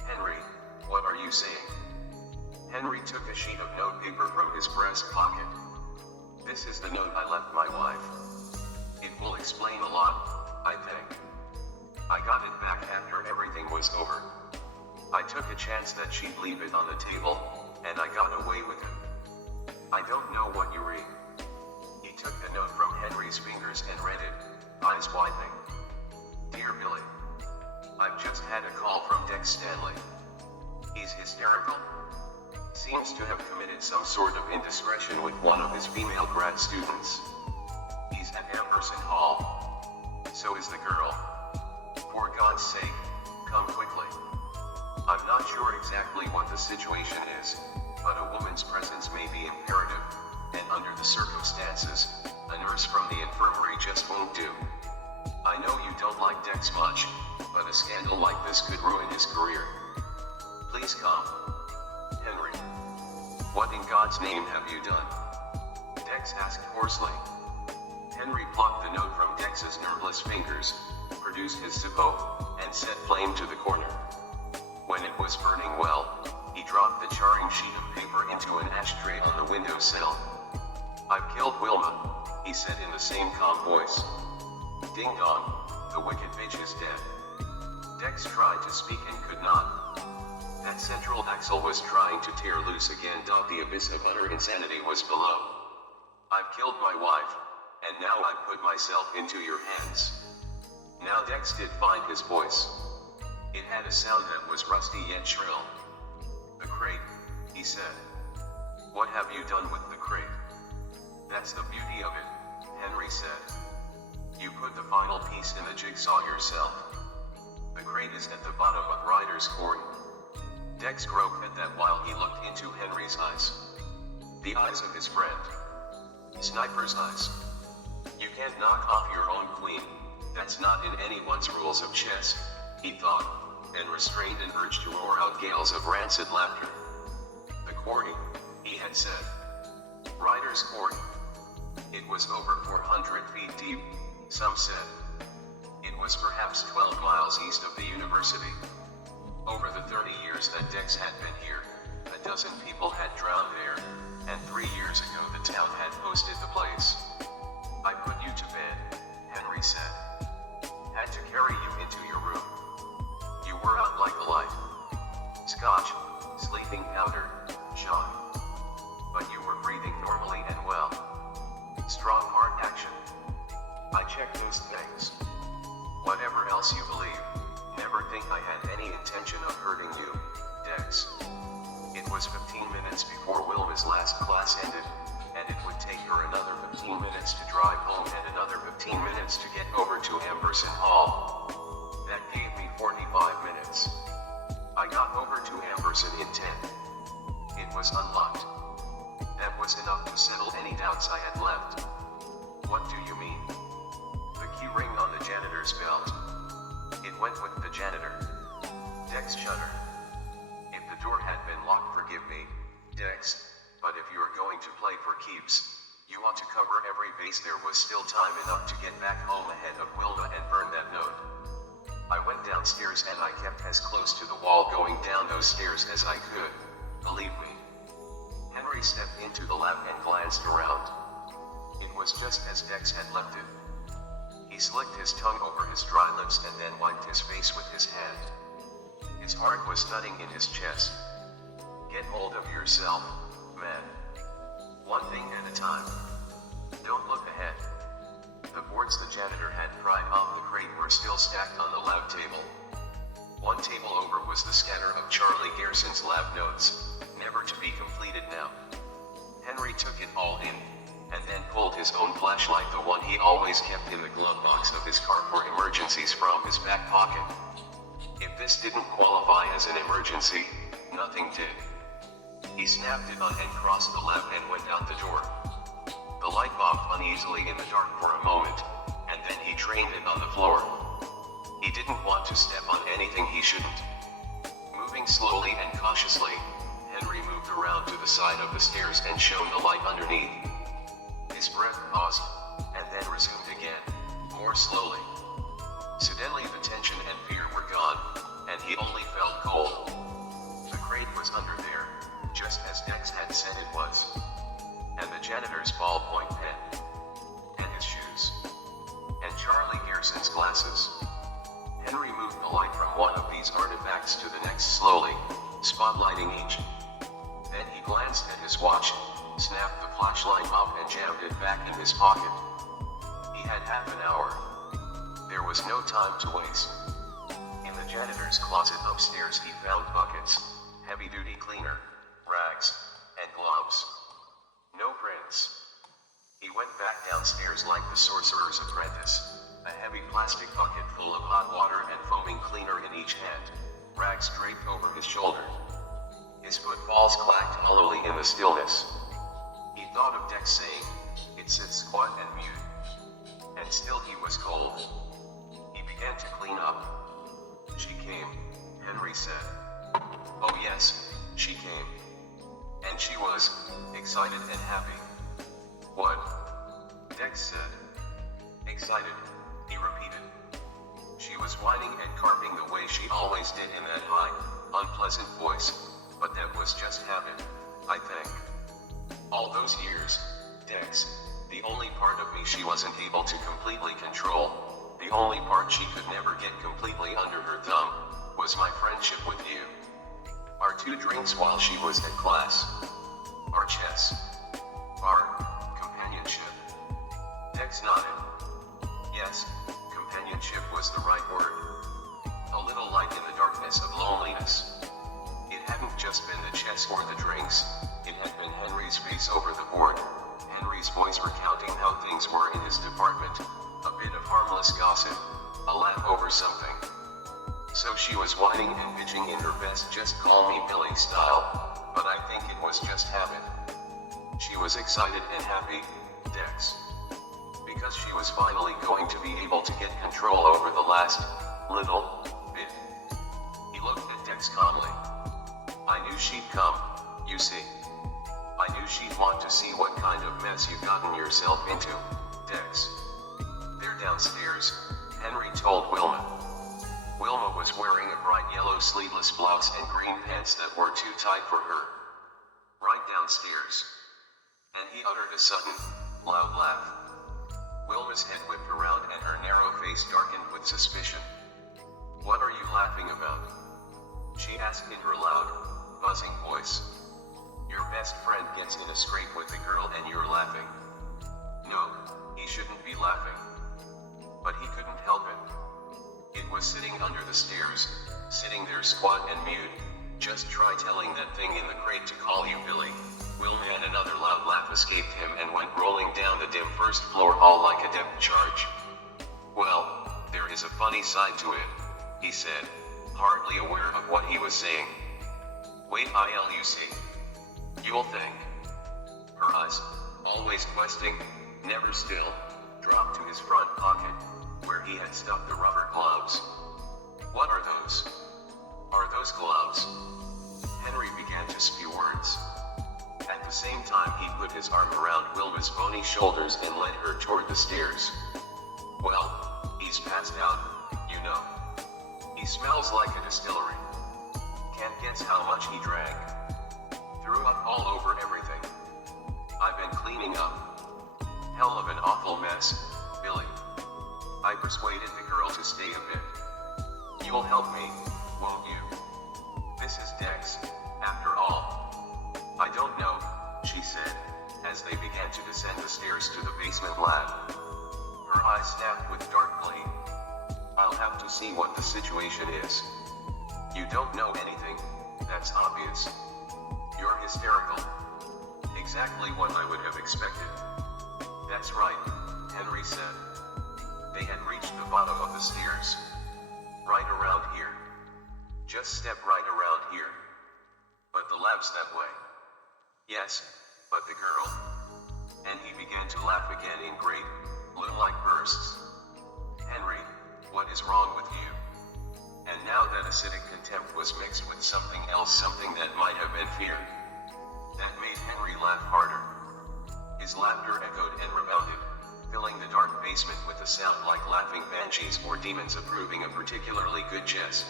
Henry, what are you saying? Henry took a sheet of notepaper from his breast pocket. This is the note I left my wife. It will explain a lot, I think. I got it back after everything was over. I took a chance that she'd leave it on the table, and I got away with it. I don't know what you read. He took the note from Henry's fingers and read it, eyes widening. Dear Billy, I've just had a call from Dex Stanley. He's hysterical. Seems to have committed some sort of indiscretion with one of his female grad students. He's at Amberson Hall. So is the girl. For God's sake, come quickly. I'm not sure exactly what the situation is, but a woman's presence may be imperative, and under the circumstances, a nurse from the infirmary just won't do. I know you don't like Dex much, but a scandal like this could ruin his career. Please come. Henry. What in God's name have you done? Dex asked hoarsely. Henry plucked the note from Dex's nerveless fingers, produced his Zippo, and set flame to the corner. When it was burning well, he dropped the charring sheet of paper into an ashtray on the windowsill. I've killed Wilma, he said in the same calm voice. Ding dong, the wicked bitch is dead. Dex tried to speak and could not. That central axle was trying to tear loose again. The abyss of utter insanity was below. I've killed my wife, and now I've put myself into your hands. Now Dex did find his voice. It had a sound that was rusty yet shrill. The crate, he said. What have you done with the crate? That's the beauty of it, Henry said. You put the final piece in the jigsaw yourself. The crate is at the bottom of Ryder's Court. Dex groped at that while he looked into Henry's eyes. The eyes of his friend. Sniper's eyes. You can't knock off your own queen. That's not in anyone's rules of chess, he thought, and restrained an urge to roar out gales of rancid laughter. The quarry, he had said. Ryder's Court. It was over 400 feet deep, some said. It was perhaps 12 miles east of the university. Over the 30 years that Dex had been here, a dozen people had drowned there, and 3 years ago the town had posted the place. I put you to bed, Henry said. Had to carry you into your room. You were out like a light. Scotch, sleeping powder, Sean. But you were breathing normally and well. Strong heart action. I checked those things. Whatever else you believe, never think I had any intention of hurting you, Dex. It was 15 minutes before Wilma's last class ended, and it would take her another 15 minutes to drive home and another 15 minutes to get over to Amberson Hall. That gave me 45 minutes. I got over to Amberson in 10. It was unlocked. That was enough to settle any doubts I had left. What do you mean? The key ring on the janitor's belt. It went with the janitor. Dex shuddered. If the door had been locked, forgive me, Dex, but if you are going to play for keeps, you ought to cover every base. There was still time enough to get back home ahead of Wilma and burn that note. I went downstairs and I kept as close to the wall going down those stairs as I could, believe me. Henry stepped into the lab and glanced around. It was just as Dex had left it. He slicked his tongue over his dry lips and then wiped his face with his hand. His heart was thudding in his chest. Get hold of yourself, man. One thing at a time. Don't look ahead. The boards the janitor had pried off the crate were still stacked on the lab table. One table over was the scatter of Charlie Gerson's lab notes, never to be completed now. Henry took it all in, and then pulled his own flashlight, the one he always kept in the glove box of his car for emergencies, from his back pocket. If this didn't qualify as an emergency, nothing did. He snapped it on and crossed the lab and went out the door. The light bobbed uneasily in the dark for a moment, and then he trained it on the floor. He didn't want to step on anything he shouldn't. Moving slowly and cautiously, Henry moved around to the side of the stairs and shone the light underneath. His breath paused, and then resumed again, more slowly. Suddenly the tension and fear were gone, and he only felt cold. The crate was under there, just as Dex had said it was. And the janitor's ballpoint pen. And his shoes. And Charlie Gerson's glasses. Henry moved the light from one of these artifacts racks to the next slowly, spotlighting each. Then he glanced at his watch, snapped the flashlight up and jammed it back in his pocket. He had half an hour. There was no time to waste. In the janitor's closet upstairs he found buckets, heavy-duty cleaner, rags, and gloves. No prints. He went back downstairs like the sorcerer's apprentice, a heavy plastic bucket full of hot water and foaming cleaner in each hand, rags draped over his shoulder. His footfalls clacked hollowly in the stillness. He thought of Dex saying, "It sits squat and mute." And still he was cold. He began to clean up. "She came," Henry said. Oh yes, she came. And she was excited and happy. "What?" Dex said. "Excited," he repeated. She was whining and carping the way she always did in that high, unpleasant voice, but that was just habit, I think. All those years, Dex, the only part of me she wasn't able to completely control, the only part she could never get completely under her thumb, was my friendship with you. Our 2 drinks while she was at class. Our chess. Our companionship. Dex nodded. Yes, companionship was the right word. A little light in the darkness of loneliness. It hadn't just been the chess or the drinks, it had been Henry's face over the board, Henry's voice recounting how things were in his department, a bit of harmless gossip, a laugh over something. So she was whining and bitching in her best "just call me Billy" style, but I think it was just habit. She was excited and happy, Dex. Because she was finally going to be able to get control over the last little bit. He looked at Dex calmly. "I knew she'd come, you see. I knew she'd want to see what kind of mess you've gotten yourself into, Dex." "They're downstairs," Henry told Wilma. Wilma was wearing a bright yellow sleeveless blouse and green pants that were too tight for her. "Right downstairs." And he uttered a sudden, loud laugh. Wilma's head whipped around and her narrow face darkened with suspicion. "What are you laughing about?" she asked in her loud, buzzing voice. "Your best friend gets in a scrape with a girl and you're laughing." No, he shouldn't be laughing. But he couldn't help it. It was sitting under the stairs, sitting there squat and mute. "Just try telling that thing in the crate to call you Billy." Wilma, and another loud laugh escaped him and went rolling down the dim first floor hall like a depth charge. "Well, there is a funny side to it," he said, hardly aware of what he was saying. "Wait till you see. You'll think." Her eyes, always questing, never still, dropped to his front pocket, where he had stuffed the rubber gloves. "What are those?" "Are those gloves?" Henry began to spew words. At the same time he put his arm around Wilma's bony shoulders and led her toward the stairs. "Well, he's passed out, you know. He smells like a distillery. Can't guess how much he drank. Threw up all over everything. I've been cleaning up. Hell of an awful mess, Billy. I persuaded the girl to stay a bit. You'll help me, won't you? This is Dex, after all." "I don't know," she said, as they began to descend the stairs to the basement lab. Her eyes snapped with dark glee. "I'll have to see what the situation is." "You don't know anything, that's obvious. You're hysterical." "Exactly what I would have expected." "That's right," Henry said. They had reached the bottom of the stairs. "Right around here. Just step right around here." "But the lab's that way." "Yes, but the girl." And he began to laugh again in great, blue-like bursts. "Henry, what is wrong with you?" And now that acidic contempt was mixed with something else, something that might have been fear. That made Henry laugh harder. His laughter echoed and rebounded, filling the dark basement with a sound like laughing banshees or demons approving a particularly good jest.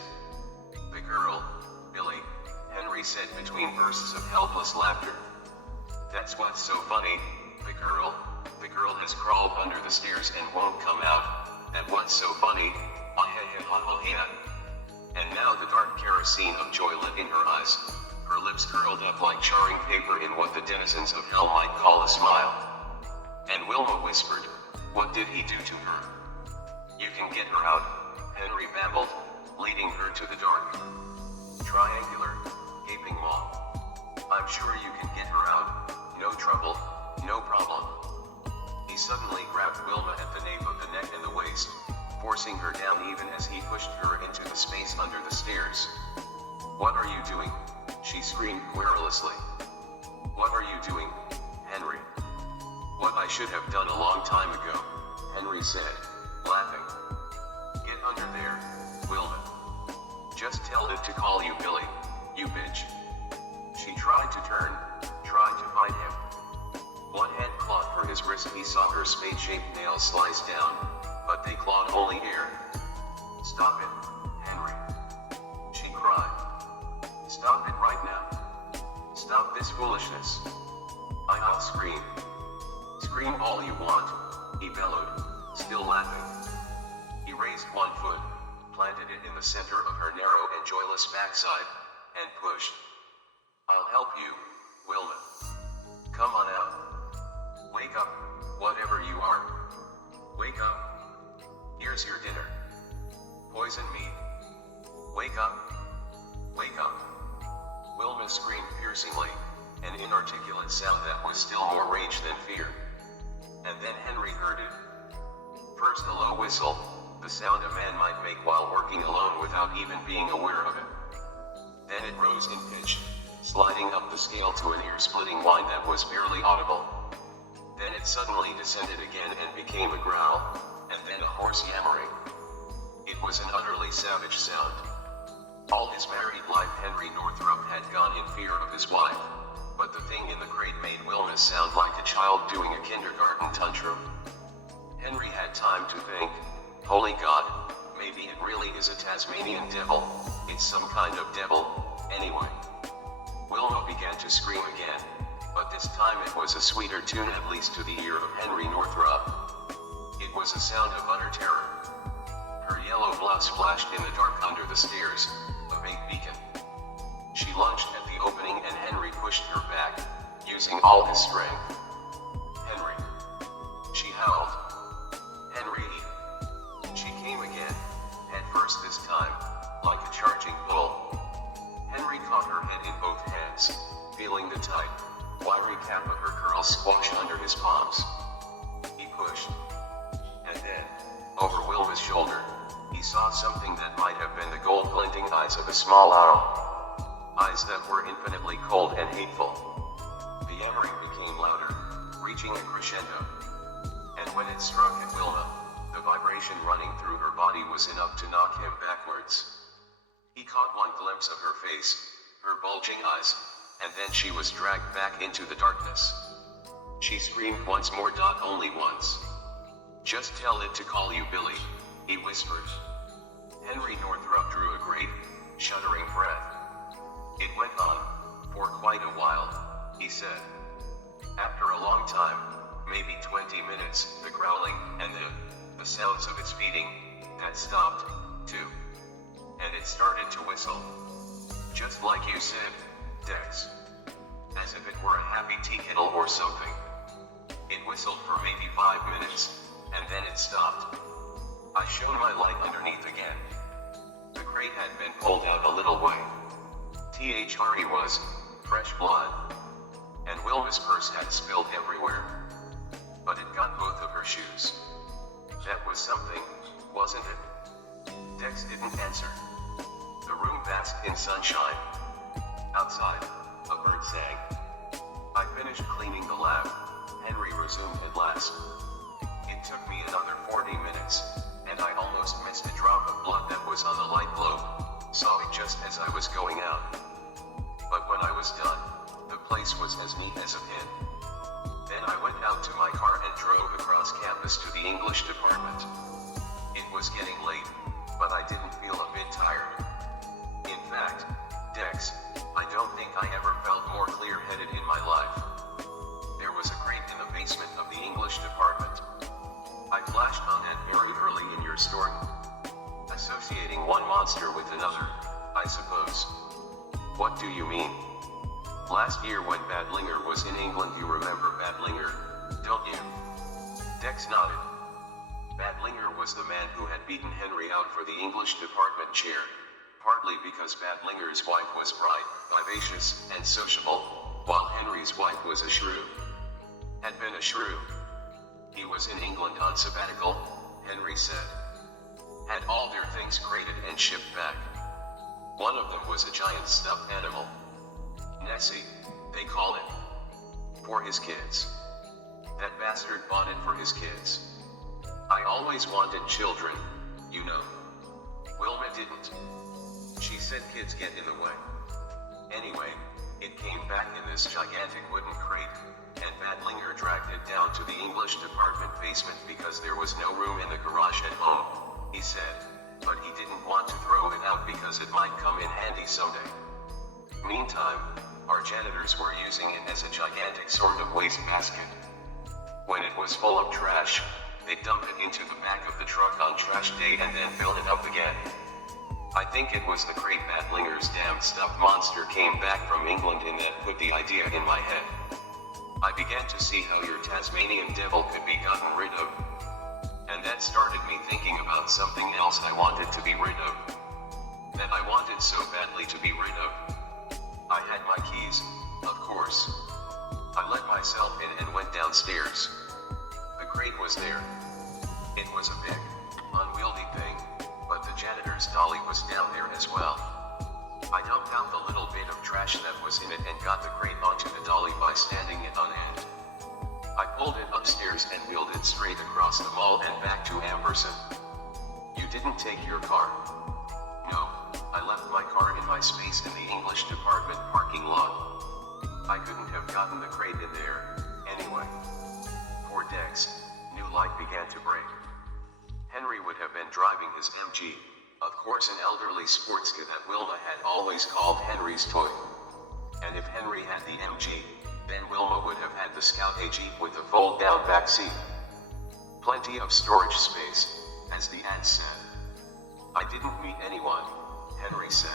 "The girl, Billy," Henry said between bursts of helpless laughter. "That's what's so funny, the girl has crawled under the stairs and won't come out, and what's so funny, ah, and now the dark carousel a scene of joy lit in her eyes, her lips curled up like charring paper in what the denizens of hell might call a smile. And Wilma whispered, "What did he do to her?" "You can get her out," Henry babbled, leading her to the dark, triangular, gaping maw. "I'm sure you can get her out, no trouble, no problem." He suddenly grabbed Wilma at the nape of the neck and the waist, forcing her down even as he pushed her into the space under the stairs. "What are you doing?" she screamed querulously. "What are you doing, Henry?" "What I should have done a long time ago," Henry said, laughing. "Get under there, Wilma. Just tell it to call you Billy, you bitch." She tried to turn, tried to fight him. One hand clawed for his wrist. He saw her spade-shaped nails slice down, but they clawed only air. "Stop it, Henry," she cried. "Stop it right now. Stop this foolishness." "I'll scream." "Scream all you want," he bellowed, still laughing. He raised one foot, planted it in the center of her narrow and joyless backside, and pushed. "I'll help you, Wilma. Come on out. Wake up, whatever you are. Wake up. Here's your dinner. Poison me. Wake up. Wake up." Wilma screamed piercingly, an inarticulate sound that was still more rage than fear. And then Henry heard it. First a low whistle, the sound a man might make while working alone without even being aware of it. Then it rose in pitch, sliding up the scale to an ear-splitting whine that was barely audible. Then it suddenly descended again and became a growl, and then a hoarse yammering. It was an utterly savage sound. All his married life Henry Northrop had gone in fear of his wife, but the thing in the crate made Wilma sound like a child doing a kindergarten tantrum. Henry had time to think, "Holy God, maybe it really is a Tasmanian devil, it's some kind of devil, anyway." Wilma began to scream again, but this time it was a sweeter tune, at least to the ear of Henry Northrop. It was a sound of utter terror. Her yellow blouse flashed in the dark under the stairs, a vague beacon. She lunged at the opening and Henry pushed her back, using all his strength. "Henry!" she howled. "Henry!" She came again, head first this time, like a charging bull. Henry caught her head in both hands, feeling the tight, wiry cap of her curls squash under his palms. He pushed. And then, over Wilma's shoulder, he saw something that might have been the gold-glinting eyes of a small owl. Eyes that were infinitely cold and hateful. The yammering became louder, reaching a crescendo. And when it struck at Wilma, the vibration running through her body was enough to knock him backwards. He caught one glimpse of her face, her bulging eyes, and then she was dragged back into the darkness. She screamed once more, only once. "Just tell it to call you Billy," he whispered. Henry Northrop drew a great, shuddering breath. "It went on, for quite a while," he said. "After a long time, maybe 20 minutes, the growling, and the sounds of its beating, that stopped, too. And it started to whistle. Just like you said, Dex. As if it were a happy tea kettle or something. It whistled for maybe 5 minutes, and then it stopped. I shone my light underneath again. The crate had been pulled out a little way. THRE was fresh blood. And Wilma's purse had spilled everywhere. But it got both of her shoes. That was something, wasn't it?" Dex didn't answer. The room basked in sunshine. Outside, a bird sang. "I finished cleaning the lab," Henry resumed at last. "It took me another 40 minutes, and I almost missed a drop of blood that was on the light globe. Saw it just as I was going out. But when I was done, the place was as neat as a pin. Then I went out to my car and drove across campus to the English department. It was getting late, but I didn't feel a bit tired. In fact, Dex, I don't think I ever felt more clear-headed in my life. There was a grate in the basement of the English department. I flashed on that very early in your story. Associating one monster with another, I I suppose. What do you mean? Last year when Badlinger was in England, you remember Badlinger, don't you? Dex nodded. Badlinger was the man who had beaten Henry out for the English department chair, partly because Badlinger's wife was bright, vivacious, and sociable, while Henry's wife was a shrew. Had been a shrew. He was in England on sabbatical, Henry said. Had all their things crated and shipped back. One of them was a giant stuffed animal. Nessie, they call it. For his kids. That bastard bought it for his kids. I always wanted children, you know. Wilma didn't. She said kids get in the way. Anyway, it came back in this gigantic wooden crate, and Badlinger dragged it down to the English department basement because there was no room in the garage at home, he said, but he didn't want to throw it out because it might come in handy someday. Meantime, our janitors were using it as a gigantic sort of wastebasket. When it was full of trash, they dumped it into the back of the truck on trash day and then filled it up again. I think it was the crate Badlinger's damn stuffed monster came back from England and that put the idea in my head. I began to see how your Tasmanian devil could be gotten rid of. And that started me thinking about something else I wanted to be rid of. That I wanted so badly to be rid of. I had my keys, of course. I let myself in and went downstairs. The crate was there. It was a big, unwieldy thing, but the janitor's dolly was down there as well. I dumped out the little bit of trash that was in it and got the crate onto the dolly by standing it on end. I pulled it upstairs and wheeled it straight across the mall and back to Amberson. You didn't take your car? No, I left my car in my space in the English department parking lot. I couldn't have gotten the crate in there, anyway. Poor Dex, new light began to break. Henry would have been driving his MG, of course an elderly sports car that Wilma had always called Henry's toy. And if Henry had the MG, then Wilma would have had the Scout AG with the fold-down back seat. Plenty of storage space, as the ad said. I didn't meet anyone, Henry said.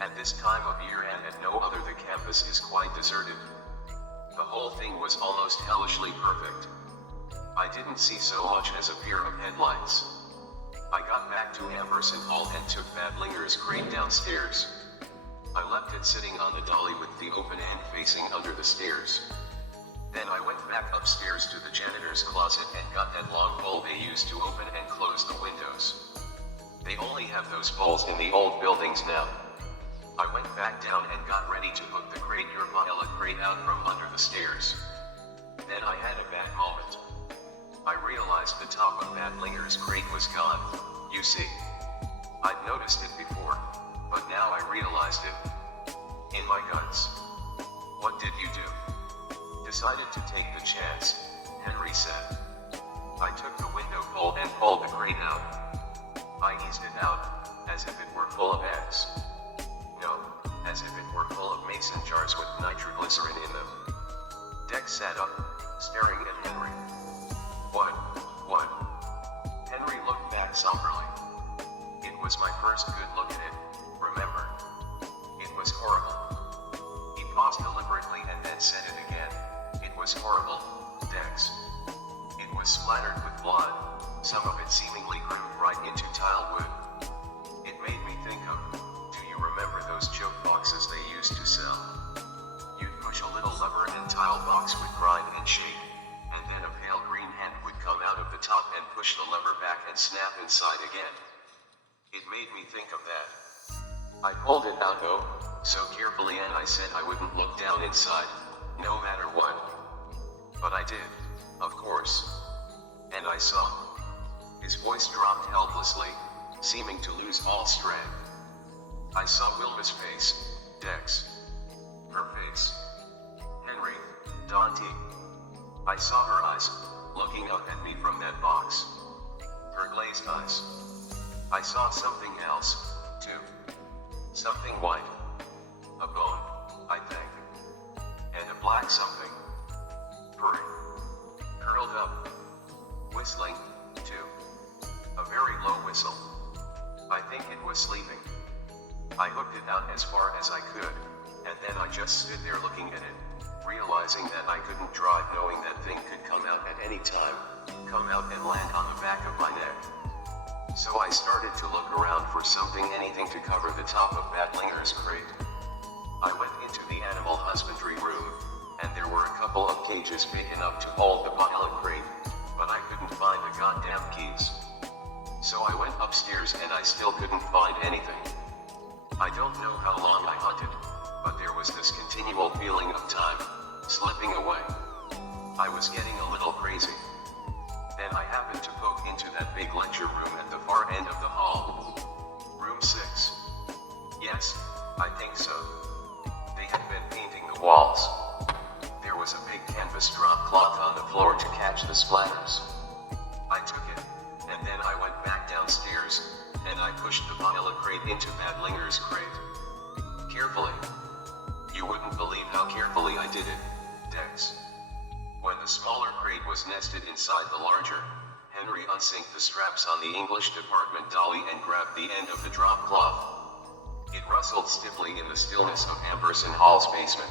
At this time of year and at no other, the campus is quite deserted. The whole thing was almost hellishly perfect. I didn't see so much as a pair of headlights. I got back to Amberson Hall and took Badlinger's crate downstairs. I left it sitting on the dolly with the open end facing under the stairs. Then I went back upstairs to the janitor's closet and got that long pole they used to open and close the windows. They only have those poles in the old buildings now. I went back down and got ready to hook the crate, your violet crate, out from under the stairs. Then I had a bad moment. I realized the top of Badlinger's crate was gone, you see. I'd noticed it before, but now I realized it. In my guts. What did you do? Decided to take the chance, Henry said. I took the window pole and pulled the crate out. I eased it out, as if it were full of eggs. No, as if it were full of mason jars with nitroglycerin in them. Dex sat up, staring at Henry. What? Henry looked back somberly. It was my first good look at it, remember? It was horrible. He paused deliberately and then said it again. It was horrible, Dex. It was splattered with blood, some of it seemingly grooved right into tile wood. It made me think of, do you remember those joke boxes they used to sell? You'd push a little lever and tile box would grind and shake, and then a pale green hand would come out of the top and push the lever back and snap inside again. It made me think of that. I pulled it out so carefully, and I said I wouldn't look down inside, no matter what. But I did, of course. And I saw. His voice dropped helplessly, seeming to lose all strength. I saw Wilma's face, Dex. Her face. Henry, Dante. I saw her eyes, looking up at me from that box. Her glazed eyes. I saw something else, too. Something white. A bone, I think. And a black something. Purring. Curled up. Whistling, too. A very low whistle. I think it was sleeping. I hooked it out as far as I could, and then I just stood there looking at it, realizing that I couldn't drive, knowing that thing could come out at any time, come out and land on the back of my neck. So I started to look around for something, anything to cover the top of that Linger's crate. I went into the animal husbandry room, and there were a couple of cages big enough to hold the bottle crate, but I couldn't find the goddamn keys. So I went upstairs and I still couldn't find anything. I don't know how long I hunted, but there was this continual feeling of time slipping away. I was getting a little crazy. Then I happened to poke into that big lecture room at the far end of the hall. Room 6. Yes, I think so. They had been painting the walls. There was a big canvas drop cloth on the floor to catch the splatters. I took it, and then I went back downstairs, and I pushed the vanilla crate into that Linger's crate. Carefully. You wouldn't believe how carefully I did it, Dex. When the smaller crate was nested inside the larger, Henry unsynced the straps on the English department dolly and grabbed the end of the drop cloth. It rustled stiffly in the stillness of Amberson Hall's basement.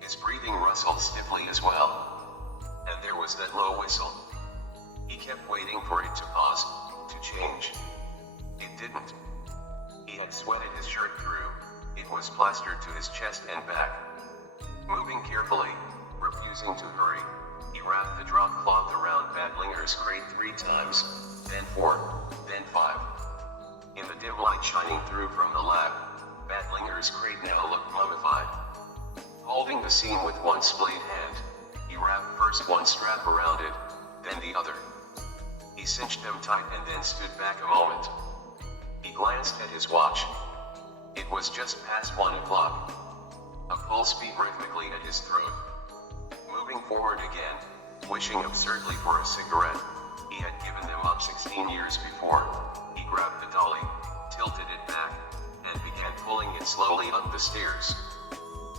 His breathing rustled stiffly as well. And there was that low whistle. He kept waiting for it to pause, to change. It didn't. He had sweated his shirt through. It was plastered to his chest and back. Moving carefully, refusing to hurry, he wrapped the drop cloth around Bad Linger's crate 3 times, then 4, then 5. In the dim light shining through from the lab, Bad Linger's crate now looked mummified. Holding the scene with one splayed hand, he wrapped first one strap around it, then the other. He cinched them tight and then stood back a moment. He glanced at his watch. It was just past 1 o'clock. A pulse beat rhythmically at his throat. Moving forward again, wishing absurdly for a cigarette, he had given them up 16 years before. He grabbed the dolly, tilted it back, and began pulling it slowly up the stairs.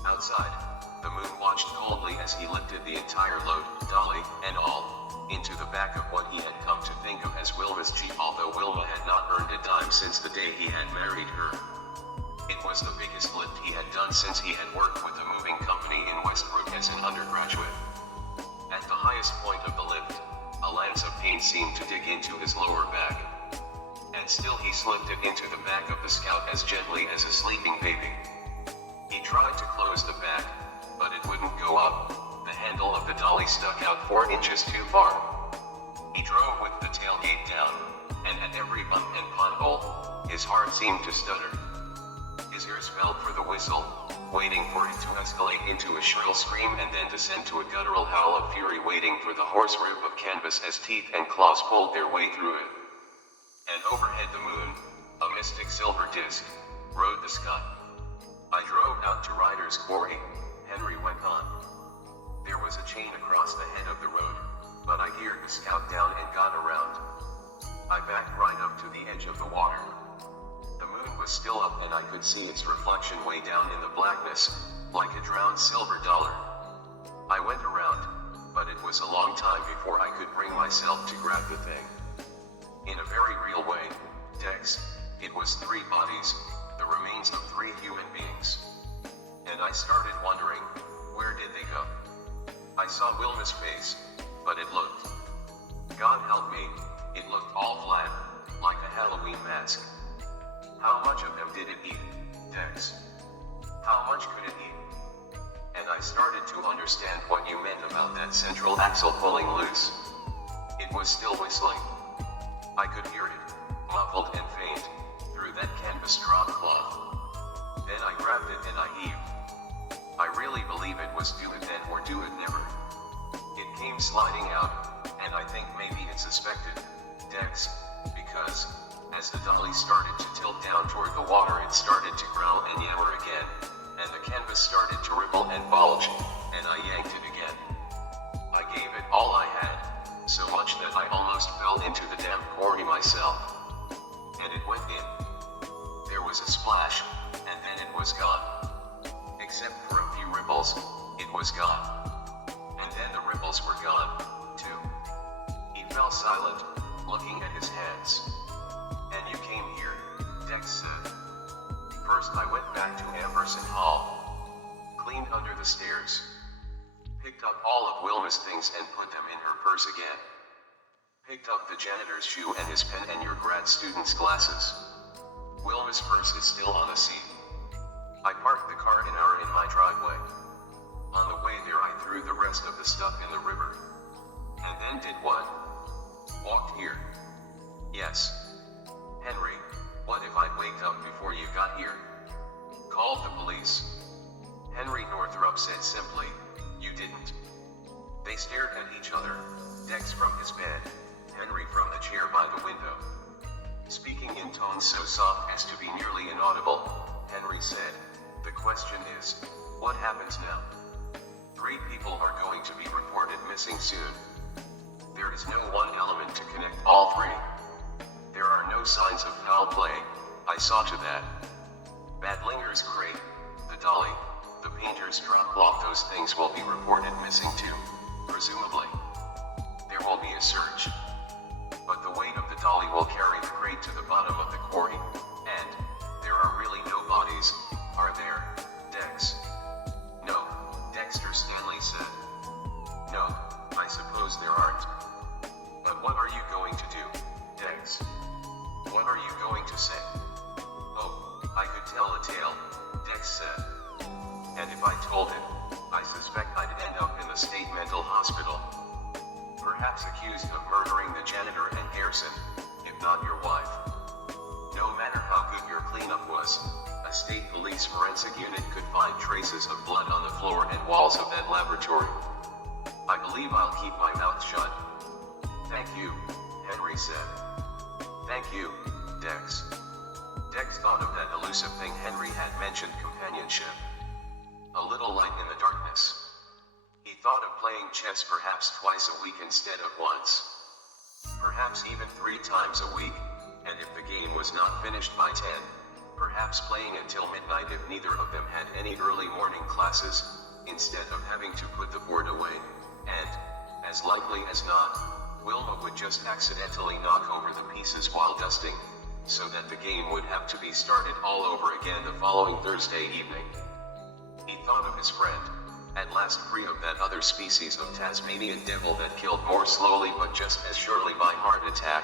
Outside, the moon watched coldly as he lifted the entire load, dolly and all, into the back of what he had come to think of as Wilma's Jeep, although Wilma had not earned a dime since the day he had married her. It was the biggest lift he had done since he had worked with a moving company in Westbrook as an undergraduate. At the highest point of the lift, a lance of pain seemed to dig into his lower back. And still he slipped it into the back of the Scout as gently as a sleeping baby. He tried to close the back, but it wouldn't go up. The handle of the dolly stuck out 4 inches too far. He drove with the tailgate down, and at every bump and pothole, his heart seemed to stutter. His ears felt for the whistle, waiting for it to escalate into a shrill scream and then descend to a guttural howl of fury, waiting for the hoarse rip of canvas as teeth and claws pulled their way through it. And overhead the moon, a mystic silver disk, rode the sky. I drove out to Ryder's Quarry, Henry went on. There was a chain across the head of the road, but I geared the Scout down and got around. I backed right up to the edge of the water. The moon was still up and I could see its reflection way down in the blackness, like a drowned silver dollar. I went around, but it was a long time before I could bring myself to grab the thing. In a very real way, Dex, it was 3 bodies, the remains of 3 human beings. And I started wondering, where did they go? I saw Wilma's face, but it looked, God help me, it looked all flat, like a Halloween mask. How much of them did it eat, Dex? How much could it eat? And I started to understand what you meant about that central axle pulling loose. It was still whistling. I could hear it, muffled and faint, through that canvas drop cloth. Then I grabbed it and I heaved. I really believe it was do it then or do it never. It came sliding out, and I think maybe it suspected, Dex, because, as the dolly started to tilt down toward the water, it started to growl and yammer again, and the canvas started to ripple and bulge, and I yanked it again. I gave it all I had, so much that I almost fell into the damn quarry myself. And it went in. There was a splash, and then it was gone. Except for a few ripples, it was gone. And then the ripples were gone, too. He fell silent, looking at his hands. And you came here, Dex said. First I went back to Amberson Hall. Cleaned under the stairs. Picked up all of Wilma's things and put them in her purse again. Picked up the janitor's shoe and his pen and your grad student's glasses. Wilma's purse is still on the seat. I parked the car in my driveway. On the way there I threw the rest of the stuff in the river. And then did what? Walked here. Yes. Henry, what if I'd waked up before you got here? Called the police. Henry Northrup said simply, you didn't. They stared at each other, Dex from his bed, Henry from the chair by the window. Speaking in tones so soft as to be nearly inaudible, Henry said, the question is, what happens now? 3 people are going to be reported missing soon. There is no one element to connect all 3. There are no signs of foul play, I saw to that. Badlinger's crate, the dolly, the painter's drop cloth, those things will be reported missing too, presumably. There will be a search. But the weight of the dolly will carry the crate to the bottom of the quarry, and there are really no bodies, are there, Dex? No, Dexter Stanley said. No, I suppose there aren't. But what are you going to do, Dex? What are you going to say? Oh, I could tell a tale, Dex said. And if I told it, I suspect I'd end up in the state mental hospital. Perhaps accused of murdering the janitor and Garrison, if not your wife. No matter how good your cleanup was, a state police forensic unit could find traces of blood on the floor and walls of that laboratory. I believe I'll keep my mouth shut. Thank you, Henry said. Thank you, Dex. Dex thought of that elusive thing Henry had mentioned, companionship. A little light in the darkness. He thought of playing chess perhaps twice a week instead of once. Perhaps even 3 times a week, and if the game was not finished by 10, perhaps playing until midnight if neither of them had any early morning classes, instead of having to put the board away, and, as likely as not, Wilma would just accidentally knock over the pieces while dusting, so that the game would have to be started all over again the following Thursday evening. He thought of his friend, at last free of that other species of Tasmanian devil that killed more slowly but just as surely by heart attack,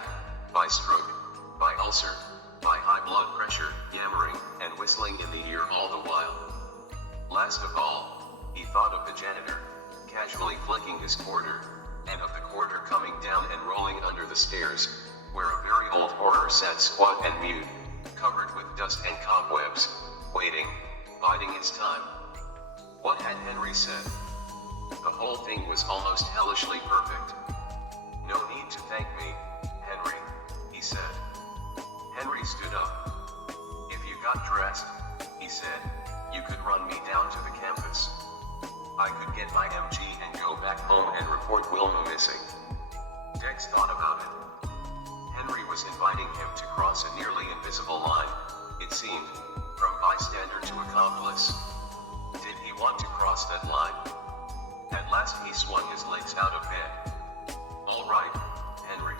by stroke, by ulcer, by high blood pressure, yammering, and whistling in the ear all the while. Last of all, he thought of the janitor, casually flicking his quarter, and of the quarter coming down and rolling under the stairs, where a very old horror sat squat and mute, covered with dust and cobwebs, waiting, biding its time. What had Henry said? The whole thing was almost hellishly perfect. No need to thank me, Henry, he said. Henry stood up. If you got dressed, he said, you could run me down to the campus. I could get my MG and go back home and report Wilma missing. Dex thought about it. Henry was inviting him to cross a nearly invisible line, it seemed, from bystander to accomplice. Did he want to cross that line? At last he swung his legs out of bed. All right, Henry.